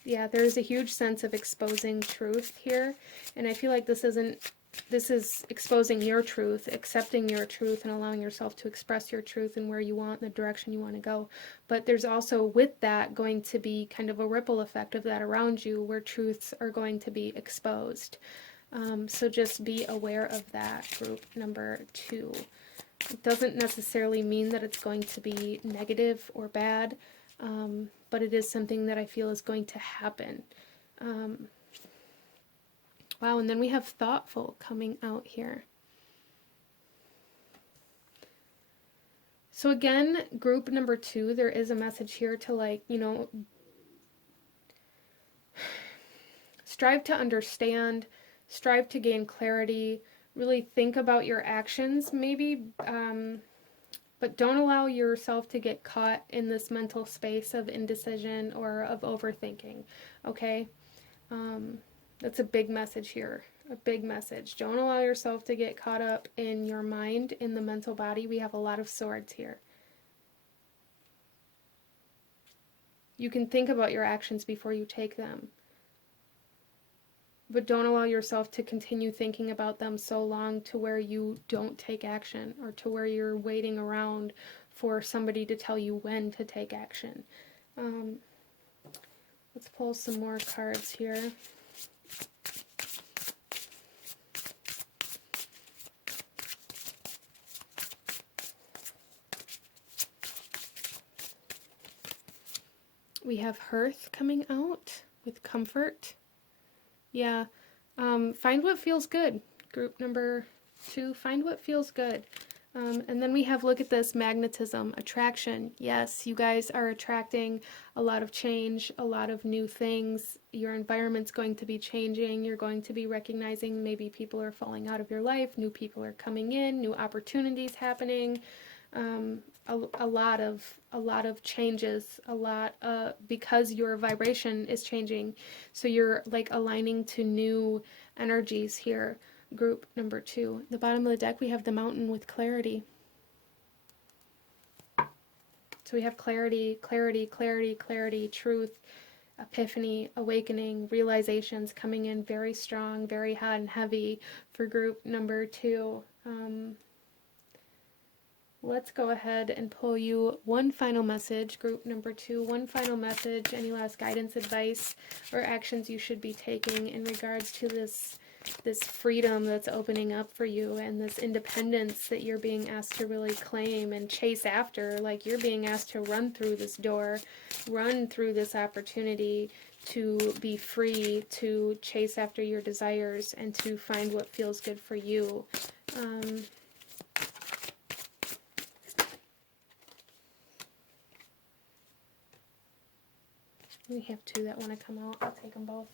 Yeah, there's a huge sense of exposing truth here, and I feel like this is exposing your truth, accepting your truth, and allowing yourself to express your truth and where you want, the direction you want to go. But there's also, with that, going to be kind of a ripple effect of that around you, where truths are going to be exposed. So just be aware of that, group number 2. It doesn't necessarily mean that it's going to be negative or bad, but it is something that I feel is going to happen. Wow, and then we have thoughtful coming out here. So again, group number 2, there is a message here to, like, you know, strive to understand, strive to gain clarity, really think about your actions maybe, but don't allow yourself to get caught in this mental space of indecision or of overthinking, okay? That's a big message here, a big message. Don't allow yourself to get caught up in your mind, in the mental body. We have a lot of swords here. You can think about your actions before you take them, but don't allow yourself to continue thinking about them so long to where you don't take action, or to where you're waiting around for somebody to tell you when to take action. Let's pull some more cards here. We have hearth coming out with comfort. Yeah. Find what feels good. Group number 2, find what feels good. And then we have, look at this, magnetism, attraction. Yes, you guys are attracting a lot of change, a lot of new things. Your environment's going to be changing. You're going to be recognizing maybe people are falling out of your life, new people are coming in, new opportunities happening. A lot of changes, because your vibration is changing. So you're like aligning to new energies here. Group number 2. The bottom of the deck, we have the mountain with clarity. So we have clarity, clarity, clarity, clarity, truth, epiphany, awakening, realizations coming in very strong, very hot and heavy for group number 2. Let's go ahead and pull you one final message, group number 2, one final message, any last guidance, advice, or actions you should be taking in regards to this freedom that's opening up for you and this independence that you're being asked to really claim and chase after. Like, you're being asked to run through this door, run through this opportunity to be free, to chase after your desires and to find what feels good for you. We have 2 that want to come out. I'll take them both.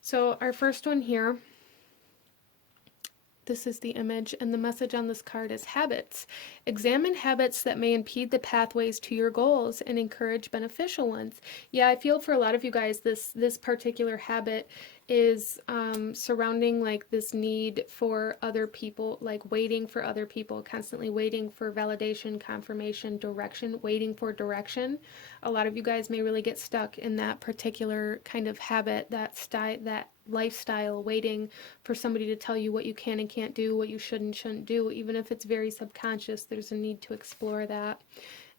So our first one here, this is the image, and the message on this card is habits. Examine habits that may impede the pathways to your goals and encourage beneficial ones. Yeah, I feel for a lot of you guys, this particular habit is surrounding like this need for other people, like waiting for other people, constantly waiting for validation, confirmation, direction, waiting for direction. A lot of you guys may really get stuck in that particular kind of habit, that lifestyle, waiting for somebody to tell you what you can and can't do, what you should and shouldn't do. Even if it's very subconscious, there's a need to explore that.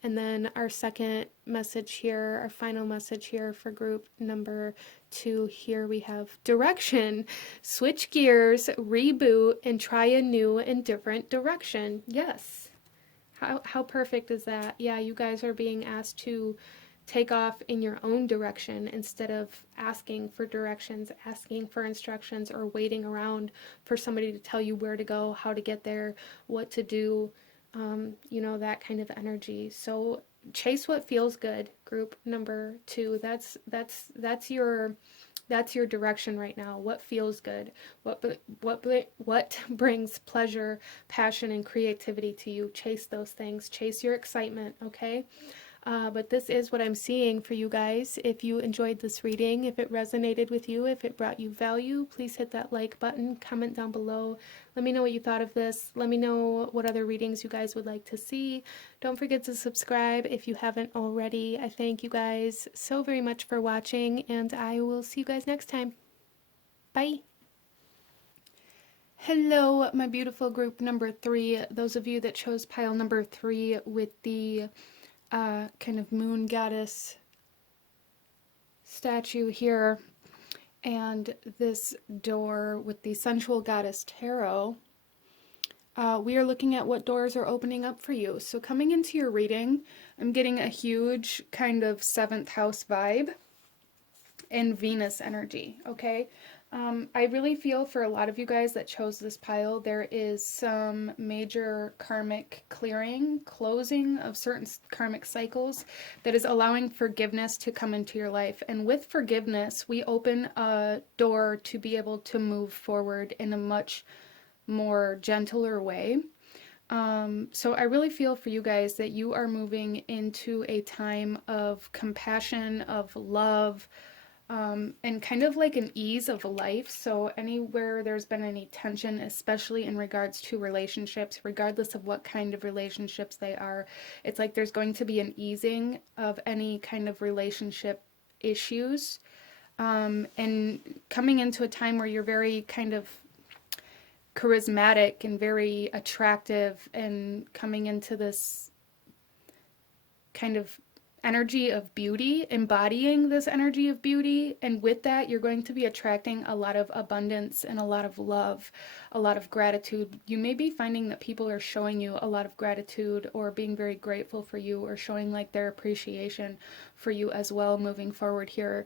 And then our second message here, our final message here for group number 2, here we have direction. Switch gears, reboot, and try a new and different direction. Yes. How perfect is that? Yeah, you guys are being asked to take off in your own direction instead of asking for directions, asking for instructions, or waiting around for somebody to tell you where to go, how to get there, what to do, that kind of energy. So chase what feels good, group number 2. That's your direction right now. What feels good? What brings pleasure, passion, and creativity to you? Chase those things. Chase your excitement, okay? But this is what I'm seeing for you guys. If you enjoyed this reading, if it resonated with you, if it brought you value, please hit that like button, comment down below. Let me know what you thought of this. Let me know what other readings you guys would like to see. Don't forget to subscribe if you haven't already. I thank you guys so very much for watching, and I will see you guys next time. Bye. Hello, my beautiful group number 3. Those of you that chose pile number 3 with the kind of moon goddess statue here and this door with the sensual goddess tarot, we are looking at what doors are opening up for you. So coming into your reading, I'm getting a huge kind of 7th house vibe and Venus energy, okay? I really feel for a lot of you guys that chose this pile, there is some major karmic clearing, closing of certain karmic cycles that is allowing forgiveness to come into your life. And with forgiveness, we open a door to be able to move forward in a much more gentler way. So I really feel for you guys that you are moving into a time of compassion, of love, and kind of like an ease of life. So anywhere there's been any tension, especially in regards to relationships, regardless of what kind of relationships they are, it's like there's going to be an easing of any kind of relationship issues, and coming into a time where you're very kind of charismatic and very attractive, and coming into this kind of energy of beauty, embodying this energy of beauty. And with that, you're going to be attracting a lot of abundance and a lot of love, a lot of gratitude. You may be finding that people are showing you a lot of gratitude or being very grateful for you or showing like their appreciation for you as well moving forward here.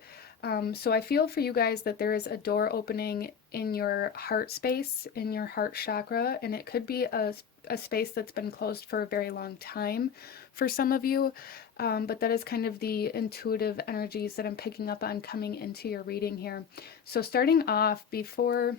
So I feel for you guys that there is a door opening in your heart space, in your heart chakra, and it could be a space that's been closed for a very long time for some of you. But that is kind of the intuitive energies that I'm picking up on coming into your reading here. So starting off, before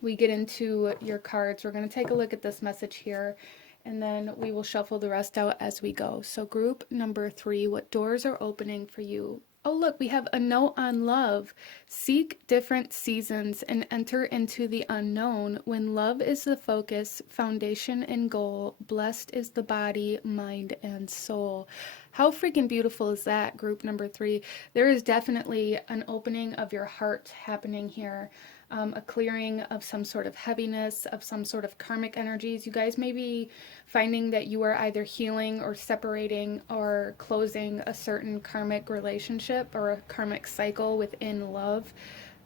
we get into your cards, we're going to take a look at this message here, and then we will shuffle the rest out as we go. So group number 3, what doors are opening for you? Oh, look, we have a note on love. Seek different seasons and enter into the unknown. When love is the focus, foundation, and goal, blessed is the body, mind, and soul. How freaking beautiful is that, group number 3? There is definitely an opening of your heart happening here. A clearing of some sort of heaviness, of some sort of karmic energies. You guys may be finding that you are either healing or separating or closing a certain karmic relationship or a karmic cycle within love.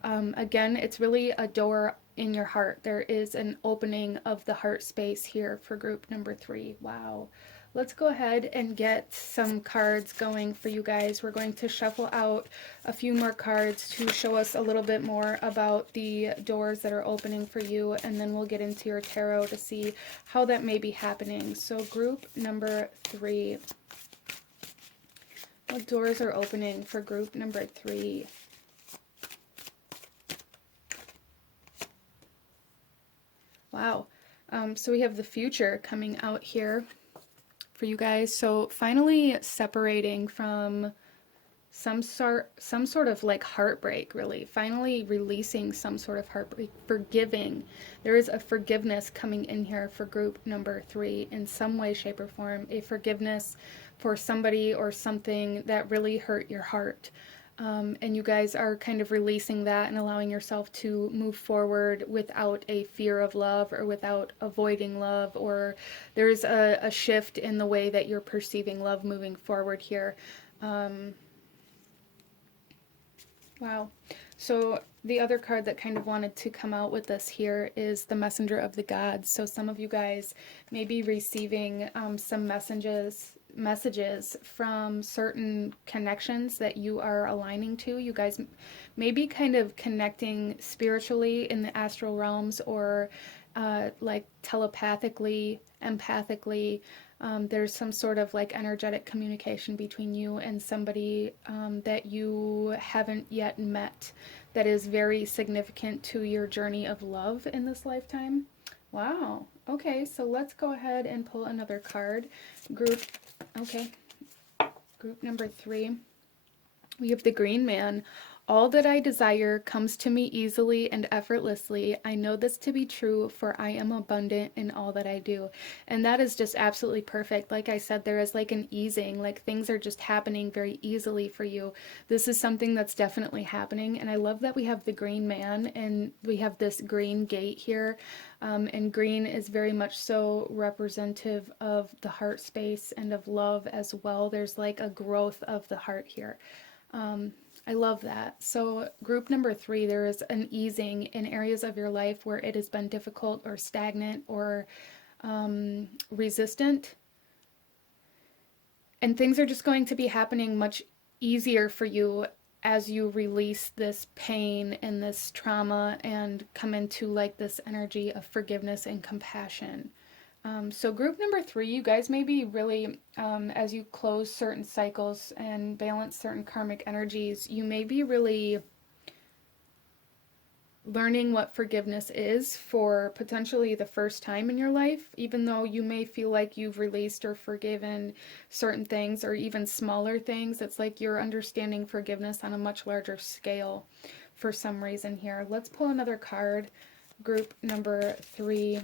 Again, it's really a door in your heart. There is an opening of the heart space here for group number 3. Wow. Let's go ahead and get some cards going for you guys. We're going to shuffle out a few more cards to show us a little bit more about the doors that are opening for you, and then we'll get into your tarot to see how that may be happening. So group number 3. What doors are opening for group number 3? Wow. So we have the future coming out here for you guys. So finally separating from some sort of like heartbreak, really. Finally releasing some sort of heartbreak, forgiving. There is a forgiveness coming in here for group number 3 in some way, shape, or form. A forgiveness for somebody or something that really hurt your heart. And you guys are kind of releasing that and allowing yourself to move forward without a fear of love or without avoiding love, or there's a shift in the way that you're perceiving love moving forward here. Wow. So the other card that kind of wanted to come out with us here is the Messenger of the Gods. So some of you guys may be receiving some messages from certain connections that you are aligning to. You guys may be kind of connecting spiritually in the astral realms, or like telepathically, empathically. There's some sort of like energetic communication between you and somebody that you haven't yet met that is very significant to your journey of love in this lifetime. Wow. Okay, so let's go ahead and pull another card. Group number 3. We have the Green Man. All that I desire comes to me easily and effortlessly. I know this to be true, for I am abundant in all that I do. And that is just absolutely perfect. Like I said, there is like an easing, like things are just happening very easily for you. This is something that's definitely happening. And I love that we have the Green Man and we have this green gate here. And green is very much so representative of the heart space and of love as well. There's like a growth of the heart here. I love that. So group number 3, there is an easing in areas of your life where it has been difficult or stagnant or resistant. And things are just going to be happening much easier for you as you release this pain and this trauma and come into like this energy of forgiveness and compassion. So group number 3, you guys may be really, as you close certain cycles and balance certain karmic energies, you may be really learning what forgiveness is for potentially the first time in your life, even though you may feel like you've released or forgiven certain things or even smaller things. It's like you're understanding forgiveness on a much larger scale for some reason here. Let's pull another card. Group number 3.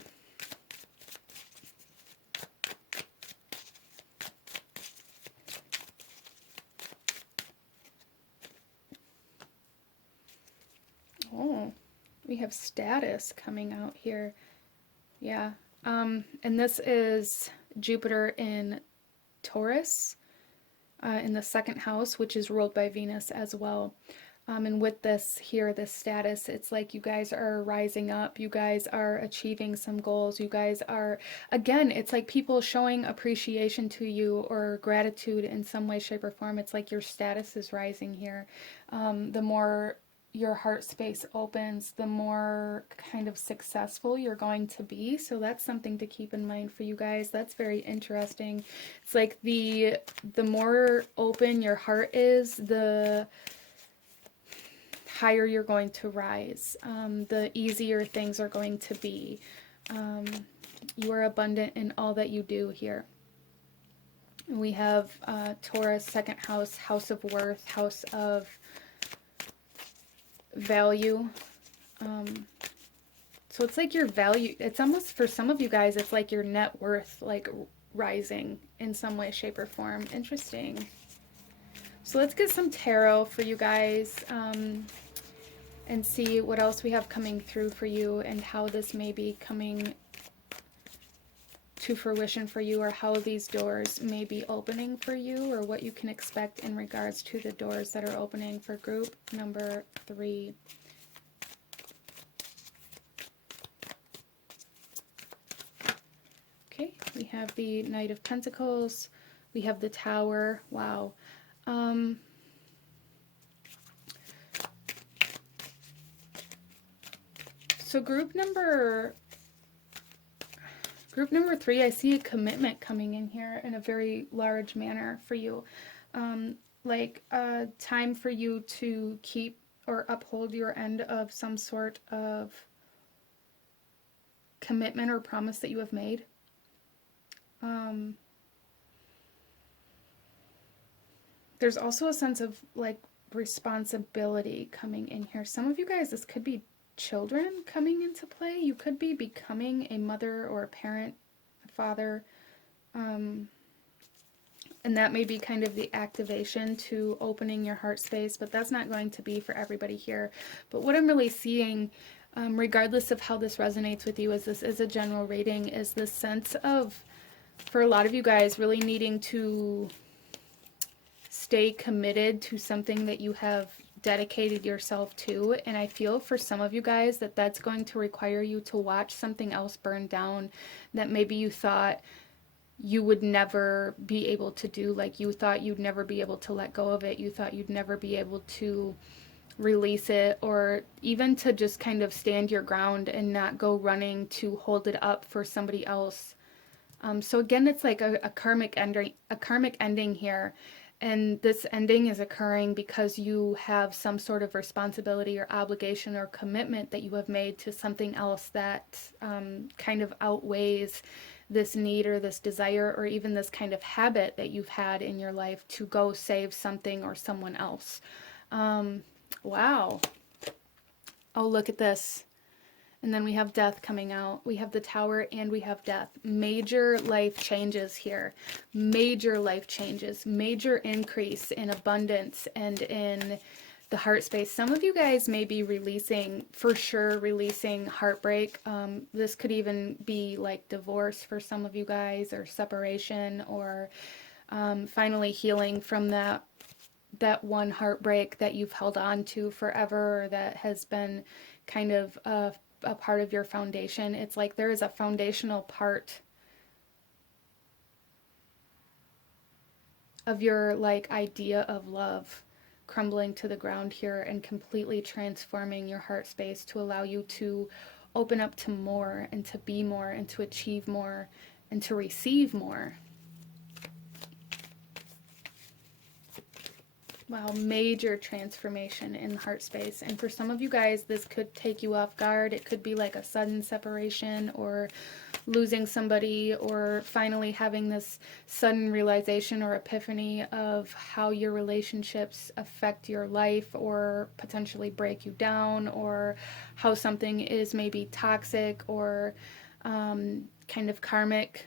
Oh, we have status coming out here. Yeah. And this is Jupiter in Taurus. in the second house, which is ruled by Venus as well. And with this here, this status, it's like you guys are rising up. You guys are achieving some goals. You guys are, again, it's like people showing appreciation to you or gratitude in some way, shape, or form. It's like your status is rising here. The more your heart space opens, the more kind of successful you're going to be. So that's something to keep in mind for you guys. That's very interesting. It's like the more open your heart is, the higher you're going to rise, the easier things are going to be. You are abundant in all that you do here. We have Taurus, second house, house of worth, house of value. So it's like your value, it's almost, for some of you guys, it's like your net worth, like rising in some way, shape, or form. Interesting. So let's get some tarot for you guys, and see what else we have coming through for you and how this may be coming to fruition for you, or how these doors may be opening for you, or what you can expect in regards to the doors that are opening for group number 3. Okay, we have the Knight of Pentacles, we have the Tower. Wow. So group number 3, I see a commitment coming in here in a very large manner for you. Like a time for you to keep or uphold your end of some sort of commitment or promise that you have made. There's also a sense of like responsibility coming in here. Some of you guys, this could be children coming into play. You could be becoming a mother or a parent, a father, and that may be kind of the activation to opening your heart space, but that's not going to be for everybody here. But what I'm really seeing, regardless of how this resonates with you, as this is a general reading, is this sense of, for a lot of you guys, really needing to stay committed to something that you have dedicated yourself to. And I feel for some of you guys that that's going to require you to watch something else burn down that maybe you thought you would never be able to do. Like you thought you'd never be able to let go of it. You thought you'd never be able to release it, or even to just kind of stand your ground and not go running to hold it up for somebody else. So again, it's like a karmic ending here. And this ending is occurring because you have some sort of responsibility or obligation or commitment that you have made to something else that kind of outweighs this need or this desire, or even this kind of habit that you've had in your life to go save something or someone else. Wow. Oh, look at this. And then we have death coming out. We have the Tower and we have death. Major life changes here. Major life changes. Major increase in abundance and in the heart space. Some of you guys may be releasing, for sure, releasing heartbreak. This could even be like divorce for some of you guys, or separation, or finally healing from that one heartbreak that you've held on to forever, or that has been kind of a part of your foundation. It's like there is a foundational part of your like idea of love crumbling to the ground here and completely transforming your heart space to allow you to open up to more and to be more and to achieve more and to receive more. Wow, major transformation in the heart space. And for some of you guys, this could take you off guard. It could be like a sudden separation, or losing somebody, or finally having this sudden realization or epiphany of how your relationships affect your life or potentially break you down, or how something is maybe toxic or kind of karmic.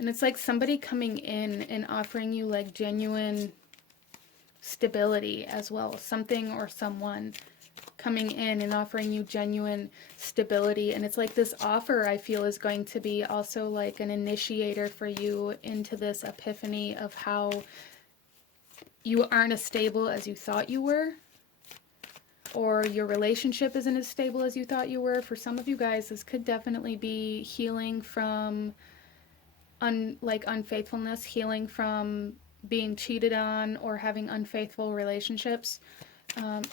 And it's like somebody coming in and offering you like genuine stability as well. Something or someone. coming in and offering you genuine stability. And it's like this offer, I feel, is going to be also like an initiator for you into this epiphany of how you aren't as stable as you thought you were, or your relationship isn't as stable as you thought you were. For some of you guys, this could definitely be healing from unfaithfulness, healing from being cheated on or having unfaithful relationships.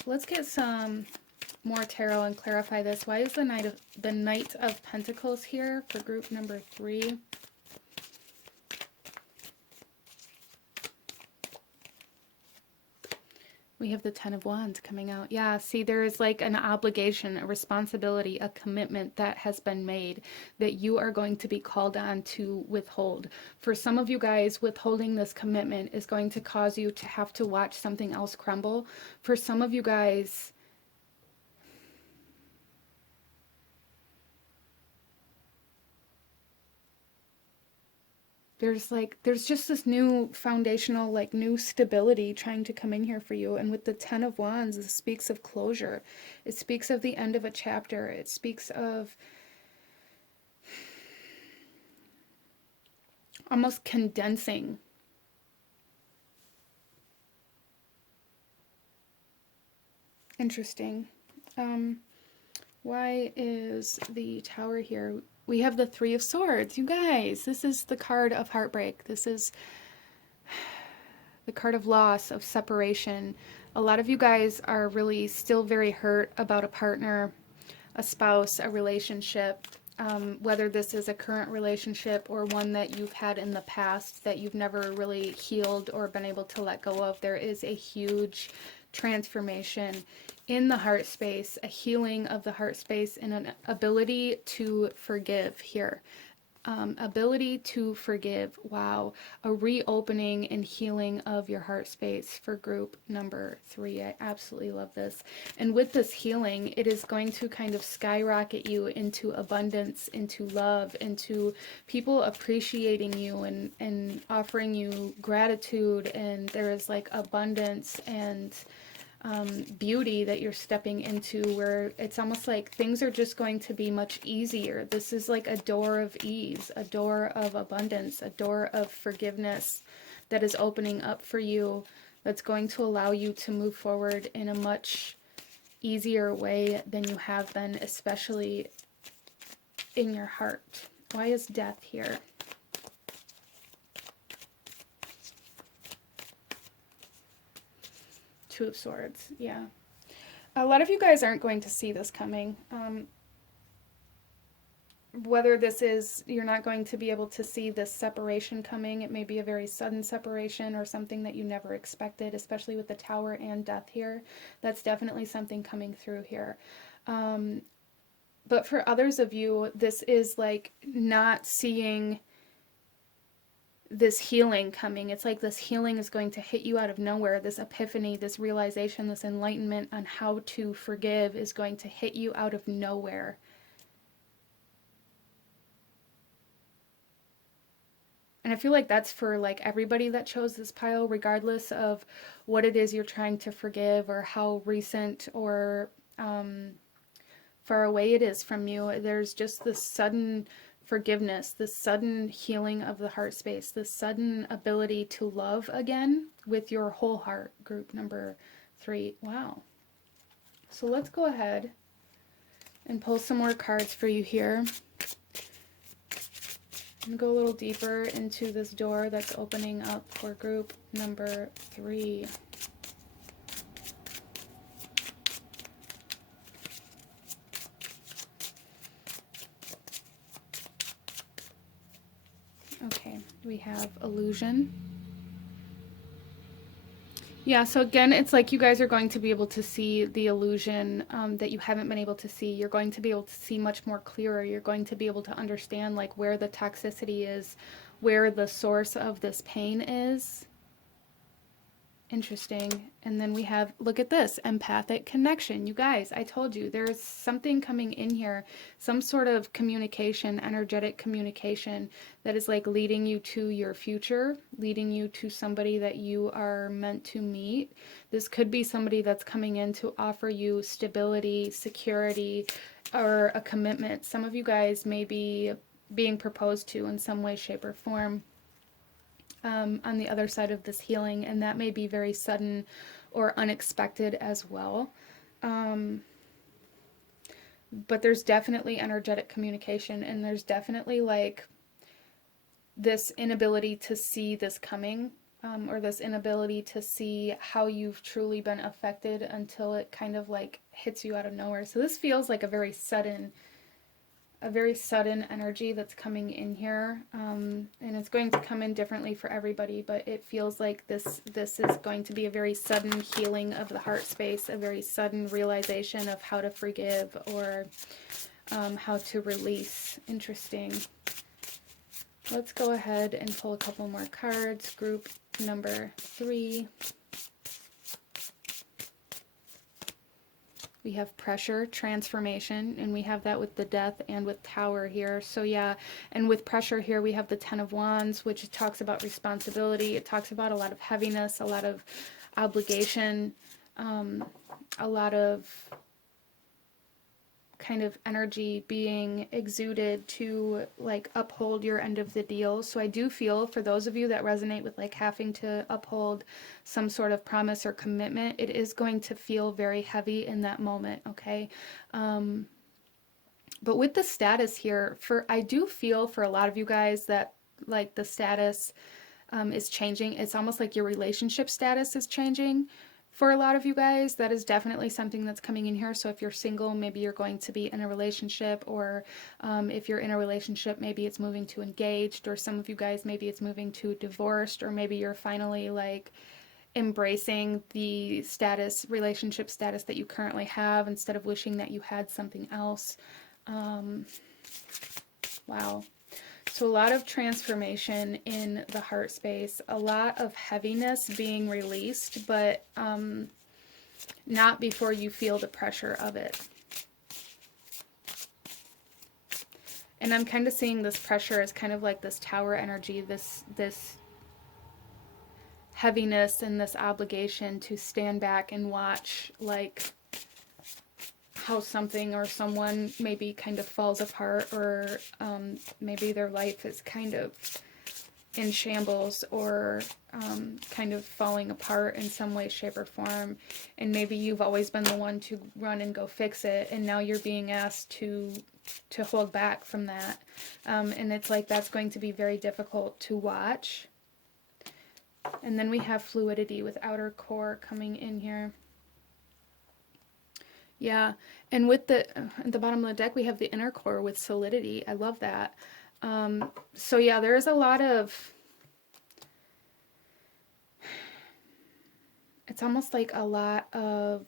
Let's get some more tarot and clarify this. Why is the Knight of Pentacles here for group number 3? We have the Ten of Wands coming out. Yeah, see, there is like an obligation, a responsibility, a commitment that has been made that you are going to be called on to withhold. For some of you guys, withholding this commitment is going to cause you to have to watch something else crumble. For some of you guys, there's just this new foundational, like new stability trying to come in here for you. And with the Ten of Wands, it speaks of closure. It speaks of the end of a chapter. It speaks of almost condensing. Interesting. Why is the Tower here? We have the Three of Swords. You guys, this is the card of heartbreak. This is the card of loss, of separation. A lot of you guys are really still very hurt about a partner, a spouse, a relationship, whether this is a current relationship or one that you've had in the past that you've never really healed or been able to let go of. There is a huge transformation in the heart space, a healing of the heart space, and an ability to forgive here. Ability to forgive. Wow. A reopening and healing of your heart space for group number 3. I absolutely love this. And with this healing, it is going to kind of skyrocket you into abundance, into love, into people appreciating you and offering you gratitude. And there is like abundance and beauty that you're stepping into, where it's almost like things are just going to be much easier. This is like a door of ease, a door of abundance, a door of forgiveness that is opening up for you, that's going to allow you to move forward in a much easier way than you have been, especially in your heart. Why is Death here? Two of Swords, yeah. A lot of you guys aren't going to see this coming. Whether this is, you're not going to be able to see this separation coming. It may be a very sudden separation or something that you never expected, especially with the Tower and Death here. That's definitely something coming through here. But for others of you, this is like not seeing this healing coming. It's like this healing is going to hit you out of nowhere. This epiphany, this realization, this enlightenment on how to forgive is going to hit you out of nowhere. And I feel like that's for like everybody that chose this pile, regardless of what it is you're trying to forgive or how recent or far away it is from you. There's just this sudden forgiveness, this sudden healing of the heart space, this sudden ability to love again with your whole heart, group number 3. Wow. So let's go ahead and pull some more cards for you here. And go a little deeper into this door that's opening up for group number 3. Okay, we have illusion. Yeah, so again, it's like you guys are going to be able to see the illusion that you haven't been able to see. You're going to be able to see much more clearer. You're going to be able to understand like where the toxicity is, where the source of this pain is. Interesting. And then we have, look at this, empathic connection. You guys, I told you, there's something coming in here, some sort of communication, energetic communication that is like leading you to your future, leading you to somebody that you are meant to meet. This could be somebody that's coming in to offer you stability, security, or a commitment. Some of you guys may be being proposed to in some way, shape, or form. On the other side of this healing, and that may be very sudden or unexpected as well. But there's definitely energetic communication, and there's definitely like this inability to see this coming, or this inability to see how you've truly been affected until it kind of like hits you out of nowhere. So this feels like a very sudden energy that's coming in here, and it's going to come in differently for everybody, but it feels like this is going to be a very sudden healing of the heart space, a very sudden realization of how to forgive, or how to release. Interesting. Let's go ahead and pull a couple more cards. Group number 3. We have pressure, transformation, and we have that with the death and with tower here. So yeah, and with pressure here, we have the 10 of Wands, which talks about responsibility. It talks about a lot of heaviness, a lot of obligation, a lot of kind of energy being exuded to like uphold your end of the deal. So I do feel for those of you that resonate with like having to uphold some sort of promise or commitment, it is going to feel very heavy in that moment, okay? But with the status here, I do feel for a lot of you guys that like the status is changing. It's almost like your relationship status is changing. For a lot of you guys, that is definitely something that's coming in here. So if you're single, maybe you're going to be in a relationship, or if you're in a relationship, maybe it's moving to engaged, or some of you guys, maybe it's moving to divorced, or maybe you're finally like embracing the relationship status that you currently have instead of wishing that you had something else. Wow. So a lot of transformation in the heart space, a lot of heaviness being released, but not before you feel the pressure of it. And I'm kind of seeing this pressure as kind of like this tower energy, this heaviness and this obligation to stand back and watch like how something or someone maybe kind of falls apart, or maybe their life is kind of in shambles, or kind of falling apart in some way, shape, or form. And maybe you've always been the one to run and go fix it, and now you're being asked to hold back from that. And it's like that's going to be very difficult to watch. And then we have fluidity with outer core coming in here. Yeah, and with at the bottom of the deck, we have the inner core with solidity. I love that. So yeah, there's a lot of, it's almost like a lot of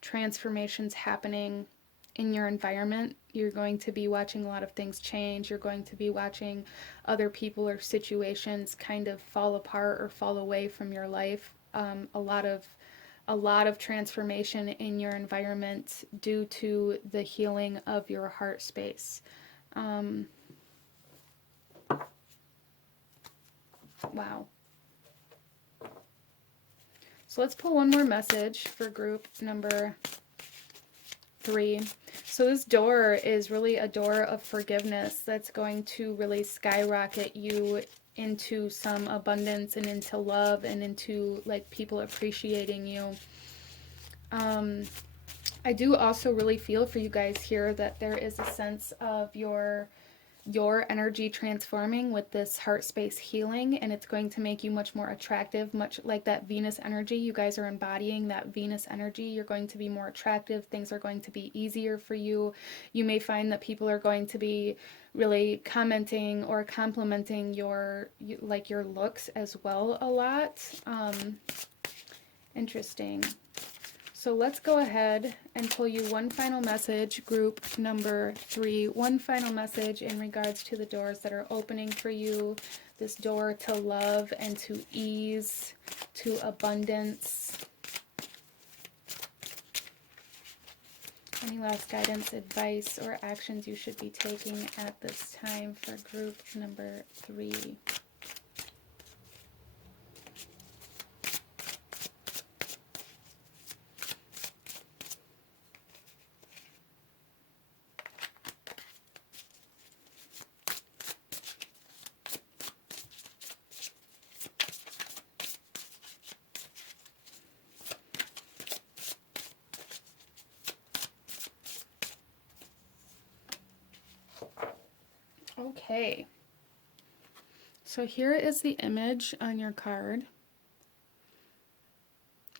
transformations happening in your environment. You're going to be watching a lot of things change. You're going to be watching other people or situations kind of fall apart or fall away from your life. A lot of transformation in your environment due to the healing of your heart space. Wow. So let's pull one more message for group number 3. So this door is really a door of forgiveness that's going to really skyrocket you into some abundance and into love and into like people appreciating you. I do also really feel for you guys here that there is a sense of your energy transforming with this heart space healing, and it's going to make you much more attractive, much like that Venus energy. You guys are embodying that Venus energy. You're going to be more attractive. Things are going to be easier for you. You may find that people are going to be really commenting or complimenting your looks as well a lot. Interesting. So let's go ahead and pull you one final message, group number 3, one final message in regards to the doors that are opening for you, this door to love and to ease, to abundance. Any last guidance, advice, or actions you should be taking at this time for group number 3? Okay, so here is the image on your card.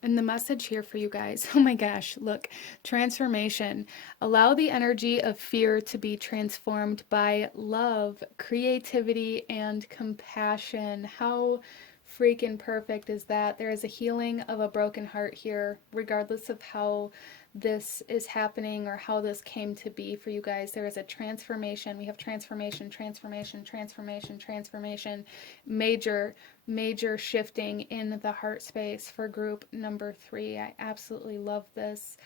And the message here for you guys, oh my gosh, look, transformation. Allow the energy of fear to be transformed by love, creativity, and compassion. How freaking perfect is that? There is a healing of a broken heart here, regardless of how this is happening or how this came to be for you guys. There is a transformation. We have transformation, transformation, transformation, transformation, major shifting in the heart space for group number 3. I absolutely love this.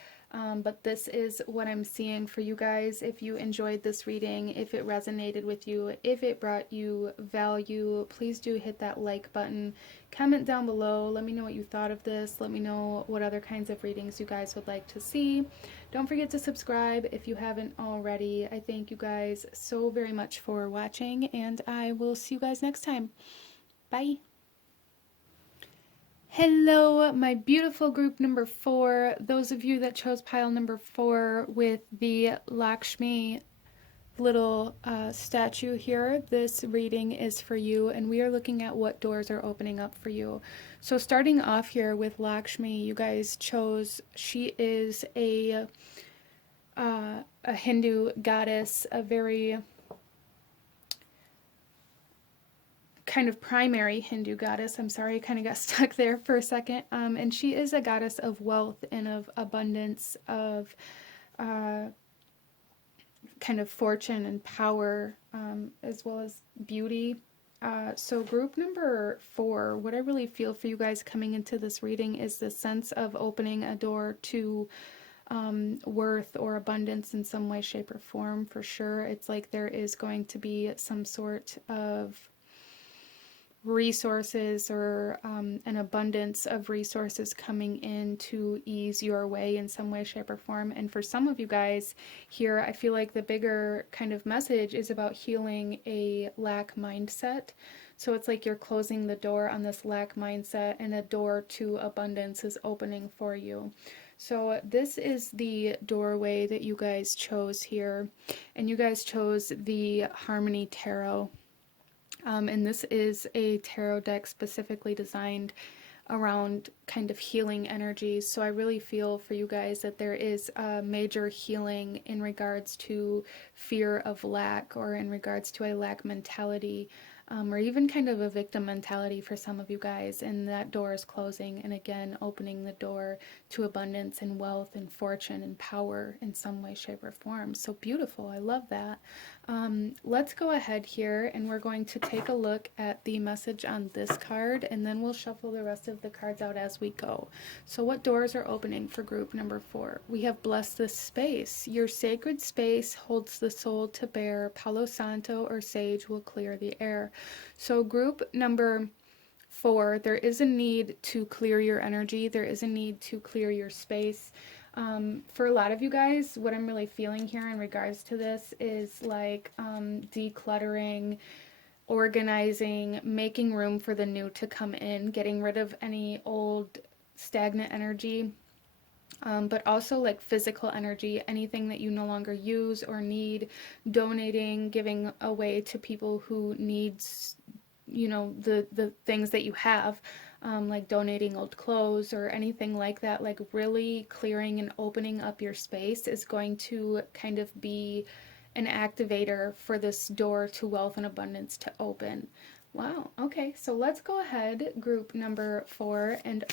But this is what I'm seeing for you guys. If you enjoyed this reading, if it resonated with you, if it brought you value, please do hit that like button. Comment down below. Let me know what you thought of this. Let me know what other kinds of readings you guys would like to see. Don't forget to subscribe if you haven't already. I thank you guys so very much for watching, and I will see you guys next time. Bye. Hello, my beautiful group number 4. Those of you that chose pile number 4 with the Lakshmi little statue here, this reading is for you, and we are looking at what doors are opening up for you. So starting off here with Lakshmi, you guys chose, she is a Hindu goddess, a very kind of primary Hindu goddess. I'm sorry, I kind of got stuck there for a second. And she is a goddess of wealth and of abundance, of kind of fortune and power, as well as beauty. So group number 4, what I really feel for you guys coming into this reading is the sense of opening a door to worth or abundance in some way, shape, or form, for sure. It's like there is going to be some sort of resources or an abundance of resources coming in to ease your way in some way, shape, or form. And for some of you guys here, I feel like the bigger kind of message is about healing a lack mindset. So it's like you're closing the door on this lack mindset, and a door to abundance is opening for you. So this is the doorway that you guys chose here, and you guys chose the Harmony Tarot. And this is a tarot deck specifically designed around kind of healing energies. So I really feel for you guys that there is a major healing in regards to fear of lack, or in regards to a lack mentality, or even kind of a victim mentality for some of you guys. And that door is closing, and again opening the door to abundance and wealth and fortune and power in some way, shape, or form. So beautiful. I love that. Let's go ahead here, and we're going to take a look at the message on this card, and then we'll shuffle the rest of the cards out as we go. So what doors are opening for group number 4? We have bless this space. Your sacred space holds the soul to bear. Palo Santo or sage will clear the air. So group number 4, there is a need to clear your energy. There is a need to clear your space. For a lot of you guys, what I'm really feeling here in regards to this is like decluttering, organizing, making room for the new to come in, getting rid of any old stagnant energy, but also like physical energy, anything that you no longer use or need, donating, giving away to people who needs, you know, the things that you have. Like donating old clothes or anything like that. Like really clearing and opening up your space is going to kind of be an activator for this door to wealth and abundance to open. Wow. Okay, so let's go ahead, group number 4, and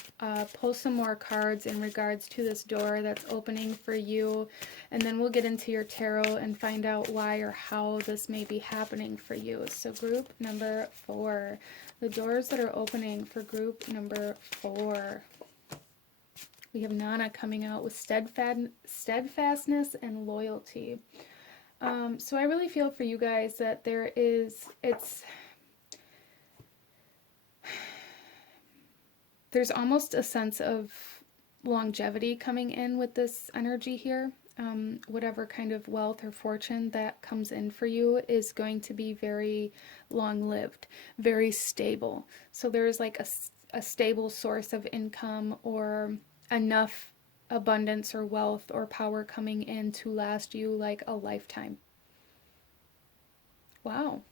pull some more cards in regards to this door that's opening for you. And then we'll get into your tarot and find out why or how this may be happening for you. So group number 4, the doors that are opening for group number 4. We have Nana coming out with steadfastness and loyalty. So I really feel for you guys that there's almost a sense of longevity coming in with this energy here. Whatever kind of wealth or fortune that comes in for you is going to be very long-lived, very stable. So there's like a stable source of income or enough abundance or wealth or power coming in to last you like a lifetime. Wow.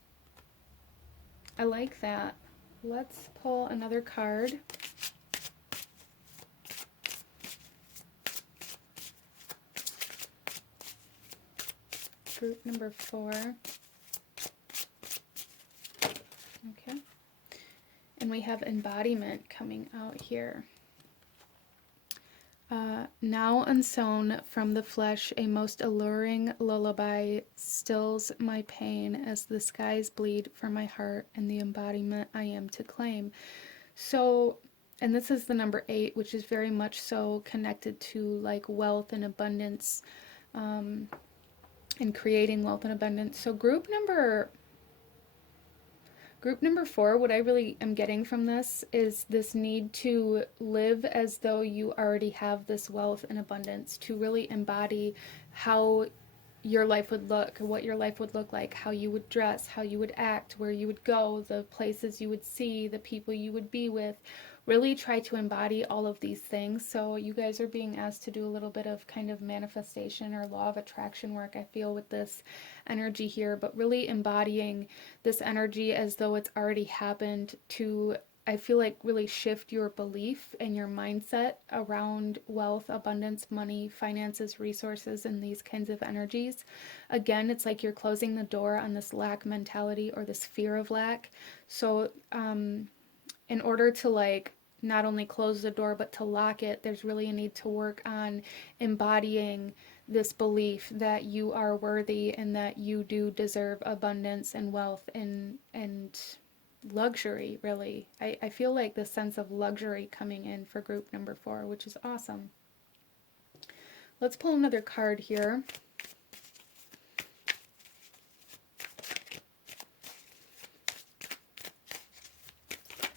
I like that. Let's pull another card. Group number 4. Okay. And we have embodiment coming out here. Now unsown from the flesh, a most alluring lullaby stills my pain as the skies bleed for my heart and the embodiment I am to claim. So, and this is the number 8, which is very much so connected to like wealth and abundance, and creating wealth and abundance. So group number 4, what I really am getting from this is this need to live as though you already have this wealth and abundance, to really embody how your life would look, what your life would look like, how you would dress, how you would act, where you would go, the places you would see, the people you would be with. Really try to embody all of these things. So you guys are being asked to do a little bit of kind of manifestation or law of attraction work, I feel, with this energy here, but really embodying this energy as though it's already happened to, I feel like, really shift your belief and your mindset around wealth, abundance, money, finances, resources, and these kinds of energies. Again, it's like you're closing the door on this lack mentality or this fear of lack. So, in order to like not only close the door but to lock it, there's really a need to work on embodying this belief that you are worthy and that you do deserve abundance and wealth and luxury, really. I feel like the sense of luxury coming in for group number 4, which is awesome. Let's pull another card here.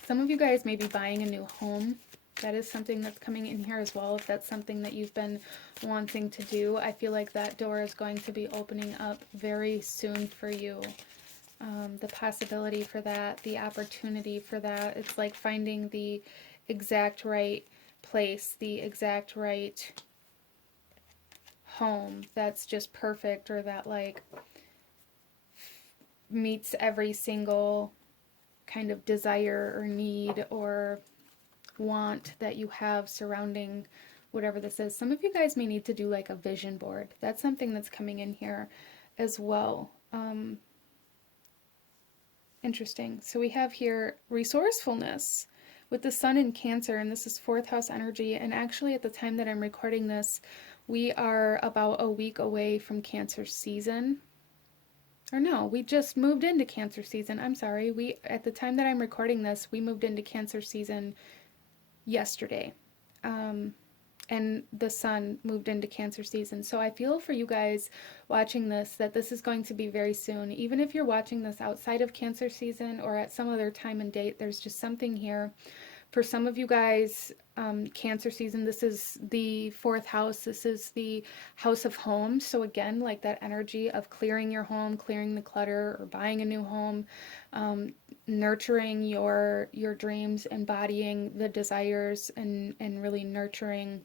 Some of you guys may be buying a new home. That is something that's coming in here as well. If that's something that you've been wanting to do, I feel like that door is going to be opening up very soon for you. The possibility for that, the opportunity for that. It's like finding the exact right place, the exact right home that's just perfect, or that like meets every single kind of desire or need or want that you have surrounding whatever this is. Some of you guys may need to do like a vision board. That's something that's coming in here as well. Interesting. So we have here resourcefulness with the sun in Cancer, and this is 4th house energy. And actually at the time that I'm recording this, we are about a week away from Cancer season. Or no, we just moved into Cancer season. I'm sorry. At the time that I'm recording this, we moved into Cancer season yesterday. And the sun moved into Cancer season. So I feel for you guys watching this that this is going to be very soon. Even if you're watching this outside of Cancer season or at some other time and date, there's just something here. For some of you guys, Cancer season, this is the 4th house. This is the house of home. So again, like that energy of clearing your home, clearing the clutter, or buying a new home, nurturing your dreams, embodying the desires, and really nurturing.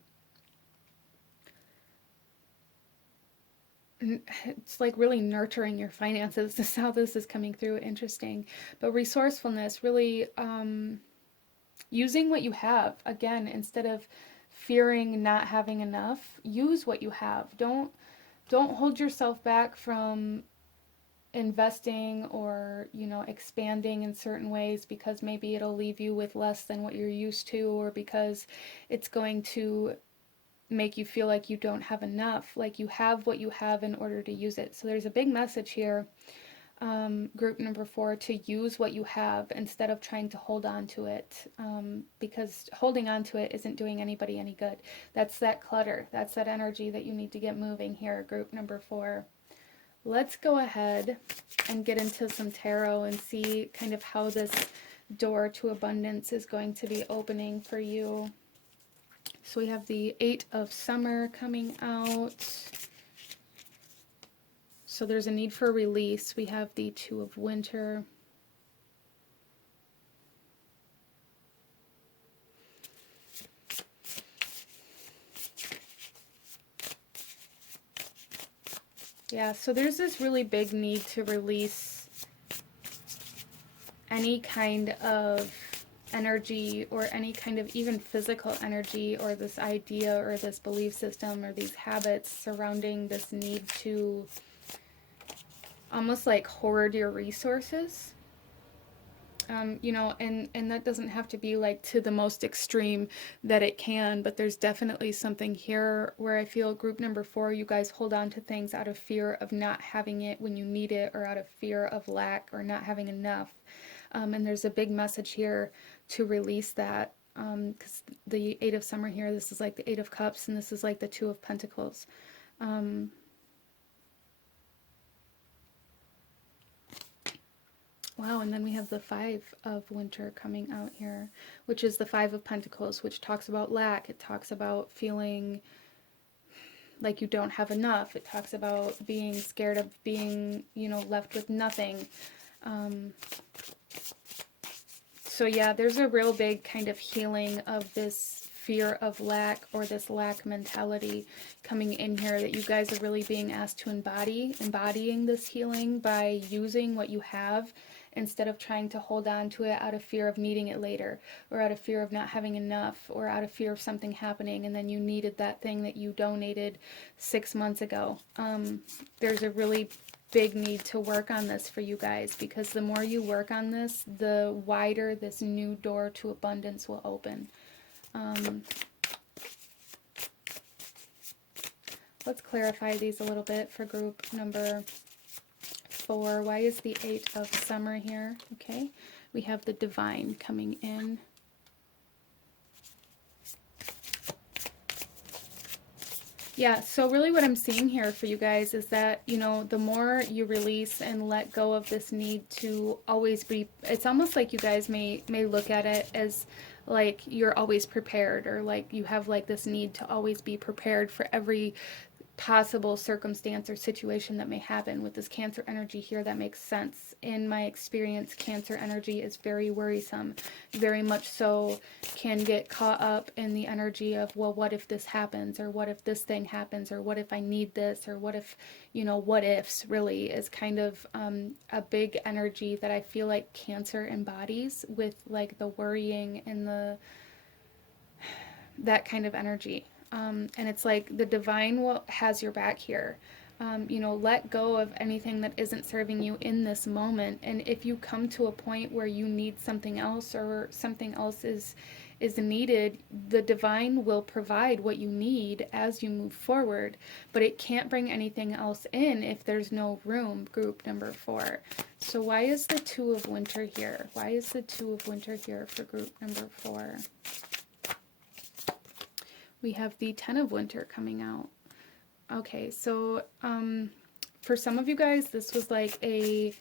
It's like really nurturing your finances. This is how this is coming through. Interesting. But resourcefulness, really using what you have. Again, instead of fearing not having enough, use what you have. Don't hold yourself back from investing or, you know, expanding in certain ways because maybe it'll leave you with less than what you're used to, or because it's going to make you feel like you don't have enough, like you have what you have in order to use it. So there's a big message here, group number 4, to use what you have instead of trying to hold on to it, because holding on to it isn't doing anybody any good. That's that clutter. That's that energy that you need to get moving here, group number 4. Let's go ahead and get into some tarot and see kind of how this door to abundance is going to be opening for you. So we have the 8 of Summer coming out. So there's a need for release. We have the 2 of Winter. Yeah, so there's this really big need to release any kind of energy or any kind of even physical energy, or this idea or this belief system or these habits surrounding this need to almost like hoard your resources. You know, and that doesn't have to be like to the most extreme that it can, but there's definitely something here where I feel group number 4, you guys hold on to things out of fear of not having it when you need it, or out of fear of lack or not having enough. And there's a big message here to release that, because the 8 of Summer here, this is like the 8 of Cups, and this is like the 2 of Pentacles. Wow, and then we have the 5 of Winter coming out here, which is the 5 of Pentacles, which talks about lack. It talks about feeling like you don't have enough. It talks about being scared of being, you know, left with nothing. So yeah, there's a real big kind of healing of this fear of lack, or this lack mentality coming in here, that you guys are really being asked to embodying this healing by using what you have instead of trying to hold on to it out of fear of needing it later, or out of fear of not having enough, or out of fear of something happening and then you needed that thing that you donated 6 months ago. There's a really big need to work on this for you guys, because the more you work on this, the wider this new door to abundance will open. Let's clarify these a little bit for group number 4. Why is the 8 of Summer here? Okay, we have the Divine coming in. Yeah, so really what I'm seeing here for you guys is that, you know, the more you release and let go of this need to always be, it's almost like you guys may look at it as like you're always prepared, or like you have like this need to always be prepared for every possible circumstance or situation that may happen. With this Cancer energy here, that makes sense. In my experience, Cancer energy is very worrisome, very much so can get caught up in the energy of, well, what if this happens, or what if this thing happens, or what if I need this, or what if, you know, what ifs really is kind of a big energy that I feel like Cancer embodies, with like the worrying and that kind of energy. And it's like the Divine has your back here. You know, let go of anything that isn't serving you in this moment. And if you come to a point where you need something else, or something else is needed, the Divine will provide what you need as you move forward. But it can't bring anything else in if there's no room, group number 4. So why is the 2 of Winter here? Why is the 2 of Winter here for group number 4? We have the 10 of Winter coming out. Okay, so for some of you guys, this was like a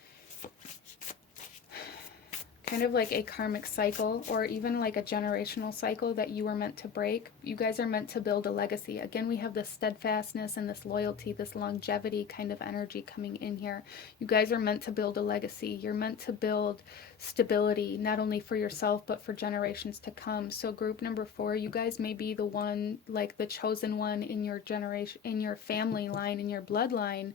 kind of like a karmic cycle, or even like a generational cycle that you were meant to break. You guys are meant to build a legacy. Again, we have this steadfastness and this loyalty, this longevity kind of energy coming in here. You guys are meant to build a legacy. You're meant to build stability, not only for yourself, but for generations to come. So group number 4, you guys may be the one, like the chosen one in your generation, in your family line, in your bloodline,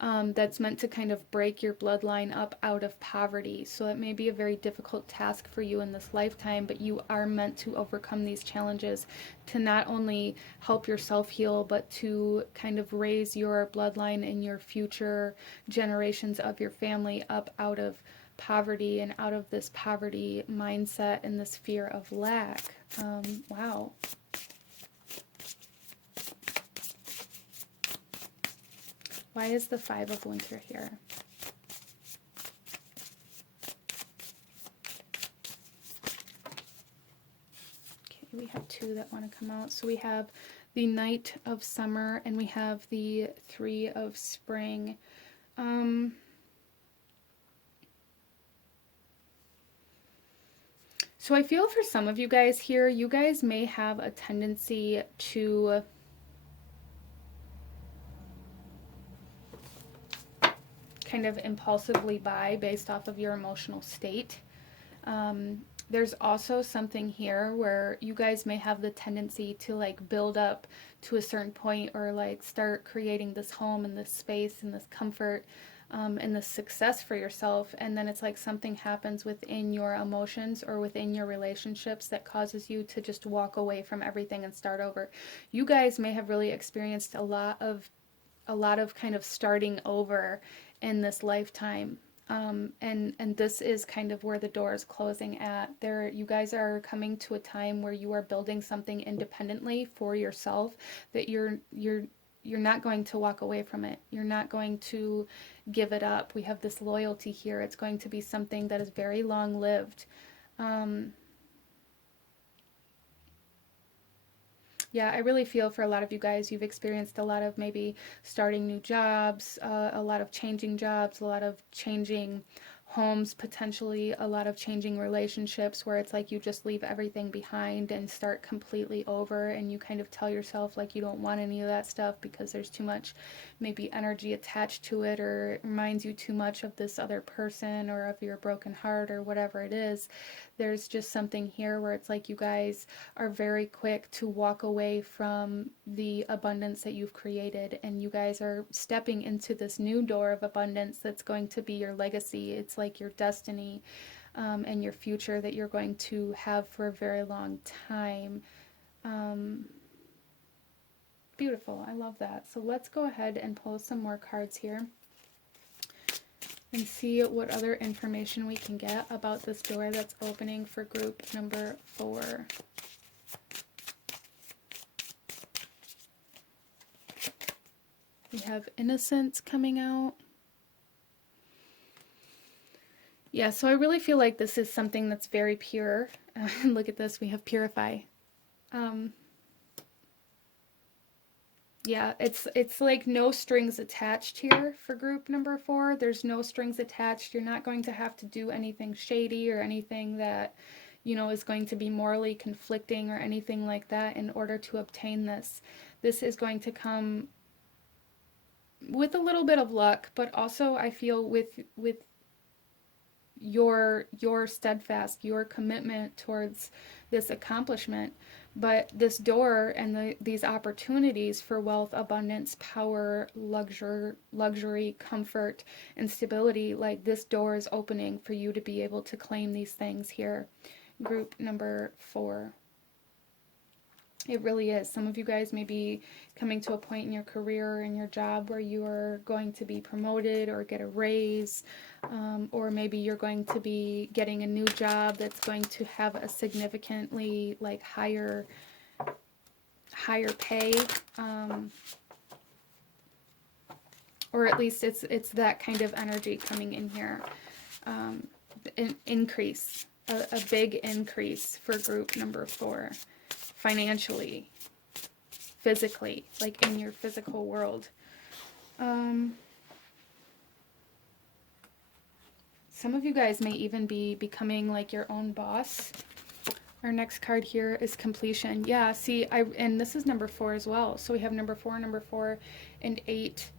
that's meant to kind of break your bloodline up out of poverty. So it may be a very difficult task for you in this lifetime, but you are meant to overcome these challenges to not only help yourself heal, but to kind of raise your bloodline and your future generations of your family up out of poverty and out of this poverty mindset and this fear of lack. Wow. Why is the Five of Winter here? Okay, we have two that want to come out. So we have the Knight of Summer and we have the Three of Spring. So I feel for some of you guys here, you guys may have a tendency to kind of impulsively buy based off of your emotional state. There's also something here where you guys may have the tendency to like build up to a certain point or like start creating this home and this space and this comfort and this success for yourself, and then it's like something happens within your emotions or within your relationships that causes you to just walk away from everything and start over. You guys may have really experienced a lot of kind of starting over in this lifetime. And this is kind of where the door is closing at. There, you guys are coming to a time where you are building something independently for yourself that you're not going to walk away from it. You're not going to give it up. We have this loyalty here. It's going to be something that is very long-lived. Yeah, I really feel for a lot of you guys, you've experienced a lot of maybe starting new jobs, a lot of changing jobs, a lot of changing homes, potentially a lot of changing relationships where it's like you just leave everything behind and start completely over, and you kind of tell yourself like you don't want any of that stuff because there's too much maybe energy attached to it, or it reminds you too much of this other person or of your broken heart or whatever it is. There's just something here where it's like you guys are very quick to walk away from the abundance that you've created, and you guys are stepping into this new door of abundance that's going to be your legacy. It's like your destiny and your future that you're going to have for a very long time. Beautiful. I love that. So let's go ahead and pull some more cards here and see what other information we can get about this door that's opening for group number 4. We have innocence coming out. Yeah, so I really feel like this is something that's very pure. Look at this, we have purify. Yeah, it's like no strings attached here for group number 4. There's no strings attached. You're not going to have to do anything shady or anything that, you know, is going to be morally conflicting or anything like that in order to obtain this. This is going to come with a little bit of luck, but also I feel with your steadfast, your commitment towards this accomplishment. But this door and these opportunities for wealth, abundance, power, luxury, comfort, and stability, like this door is opening for you to be able to claim these things here. Group number 4. It really is. Some of you guys may be coming to a point in your career or in your job where you are going to be promoted or get a raise, or maybe you're going to be getting a new job that's going to have a significantly like higher pay, or at least it's that kind of energy coming in here. An increase, a big increase for group number 4. Financially, physically, like in your physical world. Some of you guys may even be becoming like your own boss. Our next card here is completion. Yeah, see, and this is number 4 as well. So we have number 4, and 8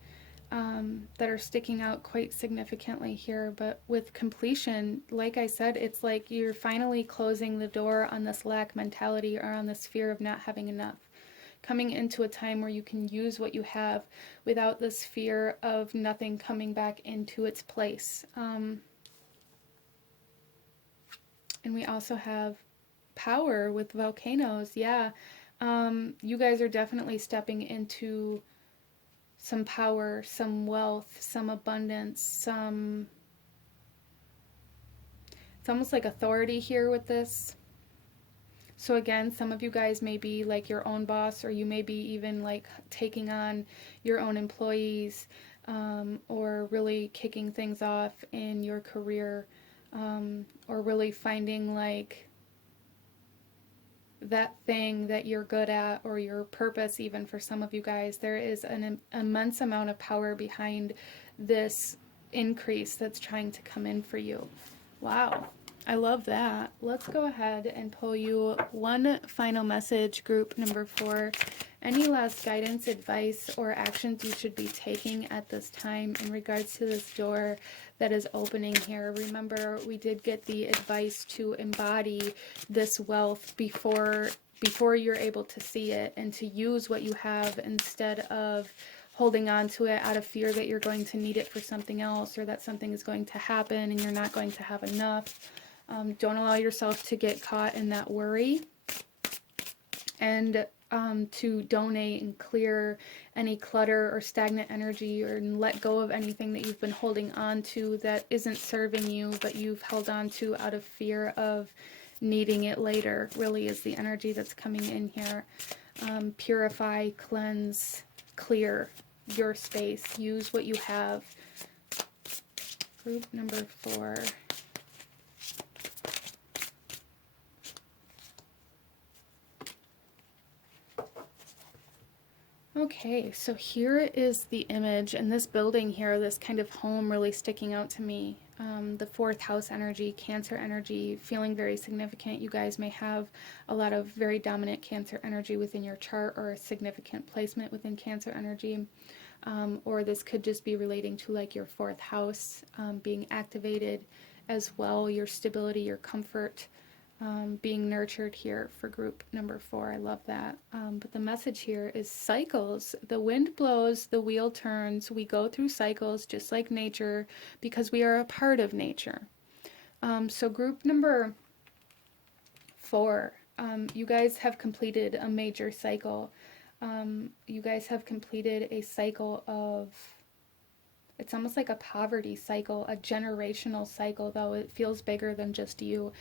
that are sticking out quite significantly here. But with completion, like I said, it's like you're finally closing the door on this lack mentality or on this fear of not having enough. coming into a time where you can use what you have without this fear of nothing coming back into its place. And we also have power with volcanoes. Yeah. You guys are definitely stepping into some power, some wealth, some abundance, some... It's almost like authority here with this. So again, some of you guys may be like your own boss, or you may be even like taking on your own employees, or really kicking things off in your career, or really finding like that thing that you're good at, or your purpose. Even for some of you guys, there is an immense amount of power behind this increase that's trying to come in for you. Wow, I love that. Let's go ahead and pull you one final message, group number 4. Any last guidance, advice, or actions you should be taking at this time in regards to this door that is opening here? Remember, we did get the advice to embody this wealth before you're able to see it, and to use what you have instead of holding on to it out of fear that you're going to need it for something else, or that something is going to happen and you're not going to have enough. Don't allow yourself to get caught in that worry. And to donate and clear any clutter or stagnant energy, or let go of anything that you've been holding on to that isn't serving you, but you've held on to out of fear of needing it later, really is the energy that's coming in here. Purify, cleanse, clear your space. Use what you have. Group number 4. Okay, so here is the image, and this building here, this kind of home really sticking out to me. The 4th house energy, Cancer energy, feeling very significant. You guys may have a lot of very dominant Cancer energy within your chart, or a significant placement within Cancer energy. Or this could just be relating to like your 4th house being activated as well, your stability, your comfort, being nurtured here for group number 4. I love that. But the message here is cycles. The wind blows, the wheel turns. We go through cycles just like nature, because we are a part of nature. So group number 4, you guys have completed a major cycle. You guys have completed a cycle of... It's almost like a poverty cycle, a generational cycle, though it feels bigger than just you.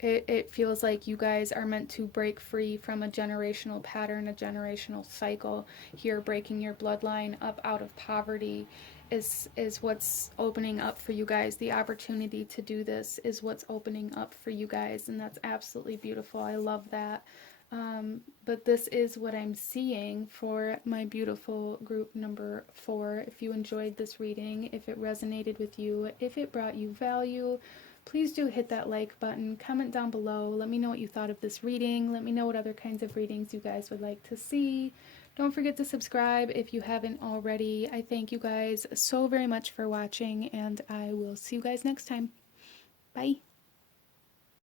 It feels like you guys are meant to break free from a generational pattern, a generational cycle. Here, breaking your bloodline up out of poverty is what's opening up for you guys. The opportunity to do this is what's opening up for you guys, and that's absolutely beautiful. I love that. But this is what I'm seeing for my beautiful group number 4. If you enjoyed this reading, if it resonated with you, if it brought you value, please do hit that like button, comment down below, let me know what you thought of this reading, let me know what other kinds of readings you guys would like to see. Don't forget to subscribe if you haven't already. I thank you guys so very much for watching, and I will see you guys next time. Bye.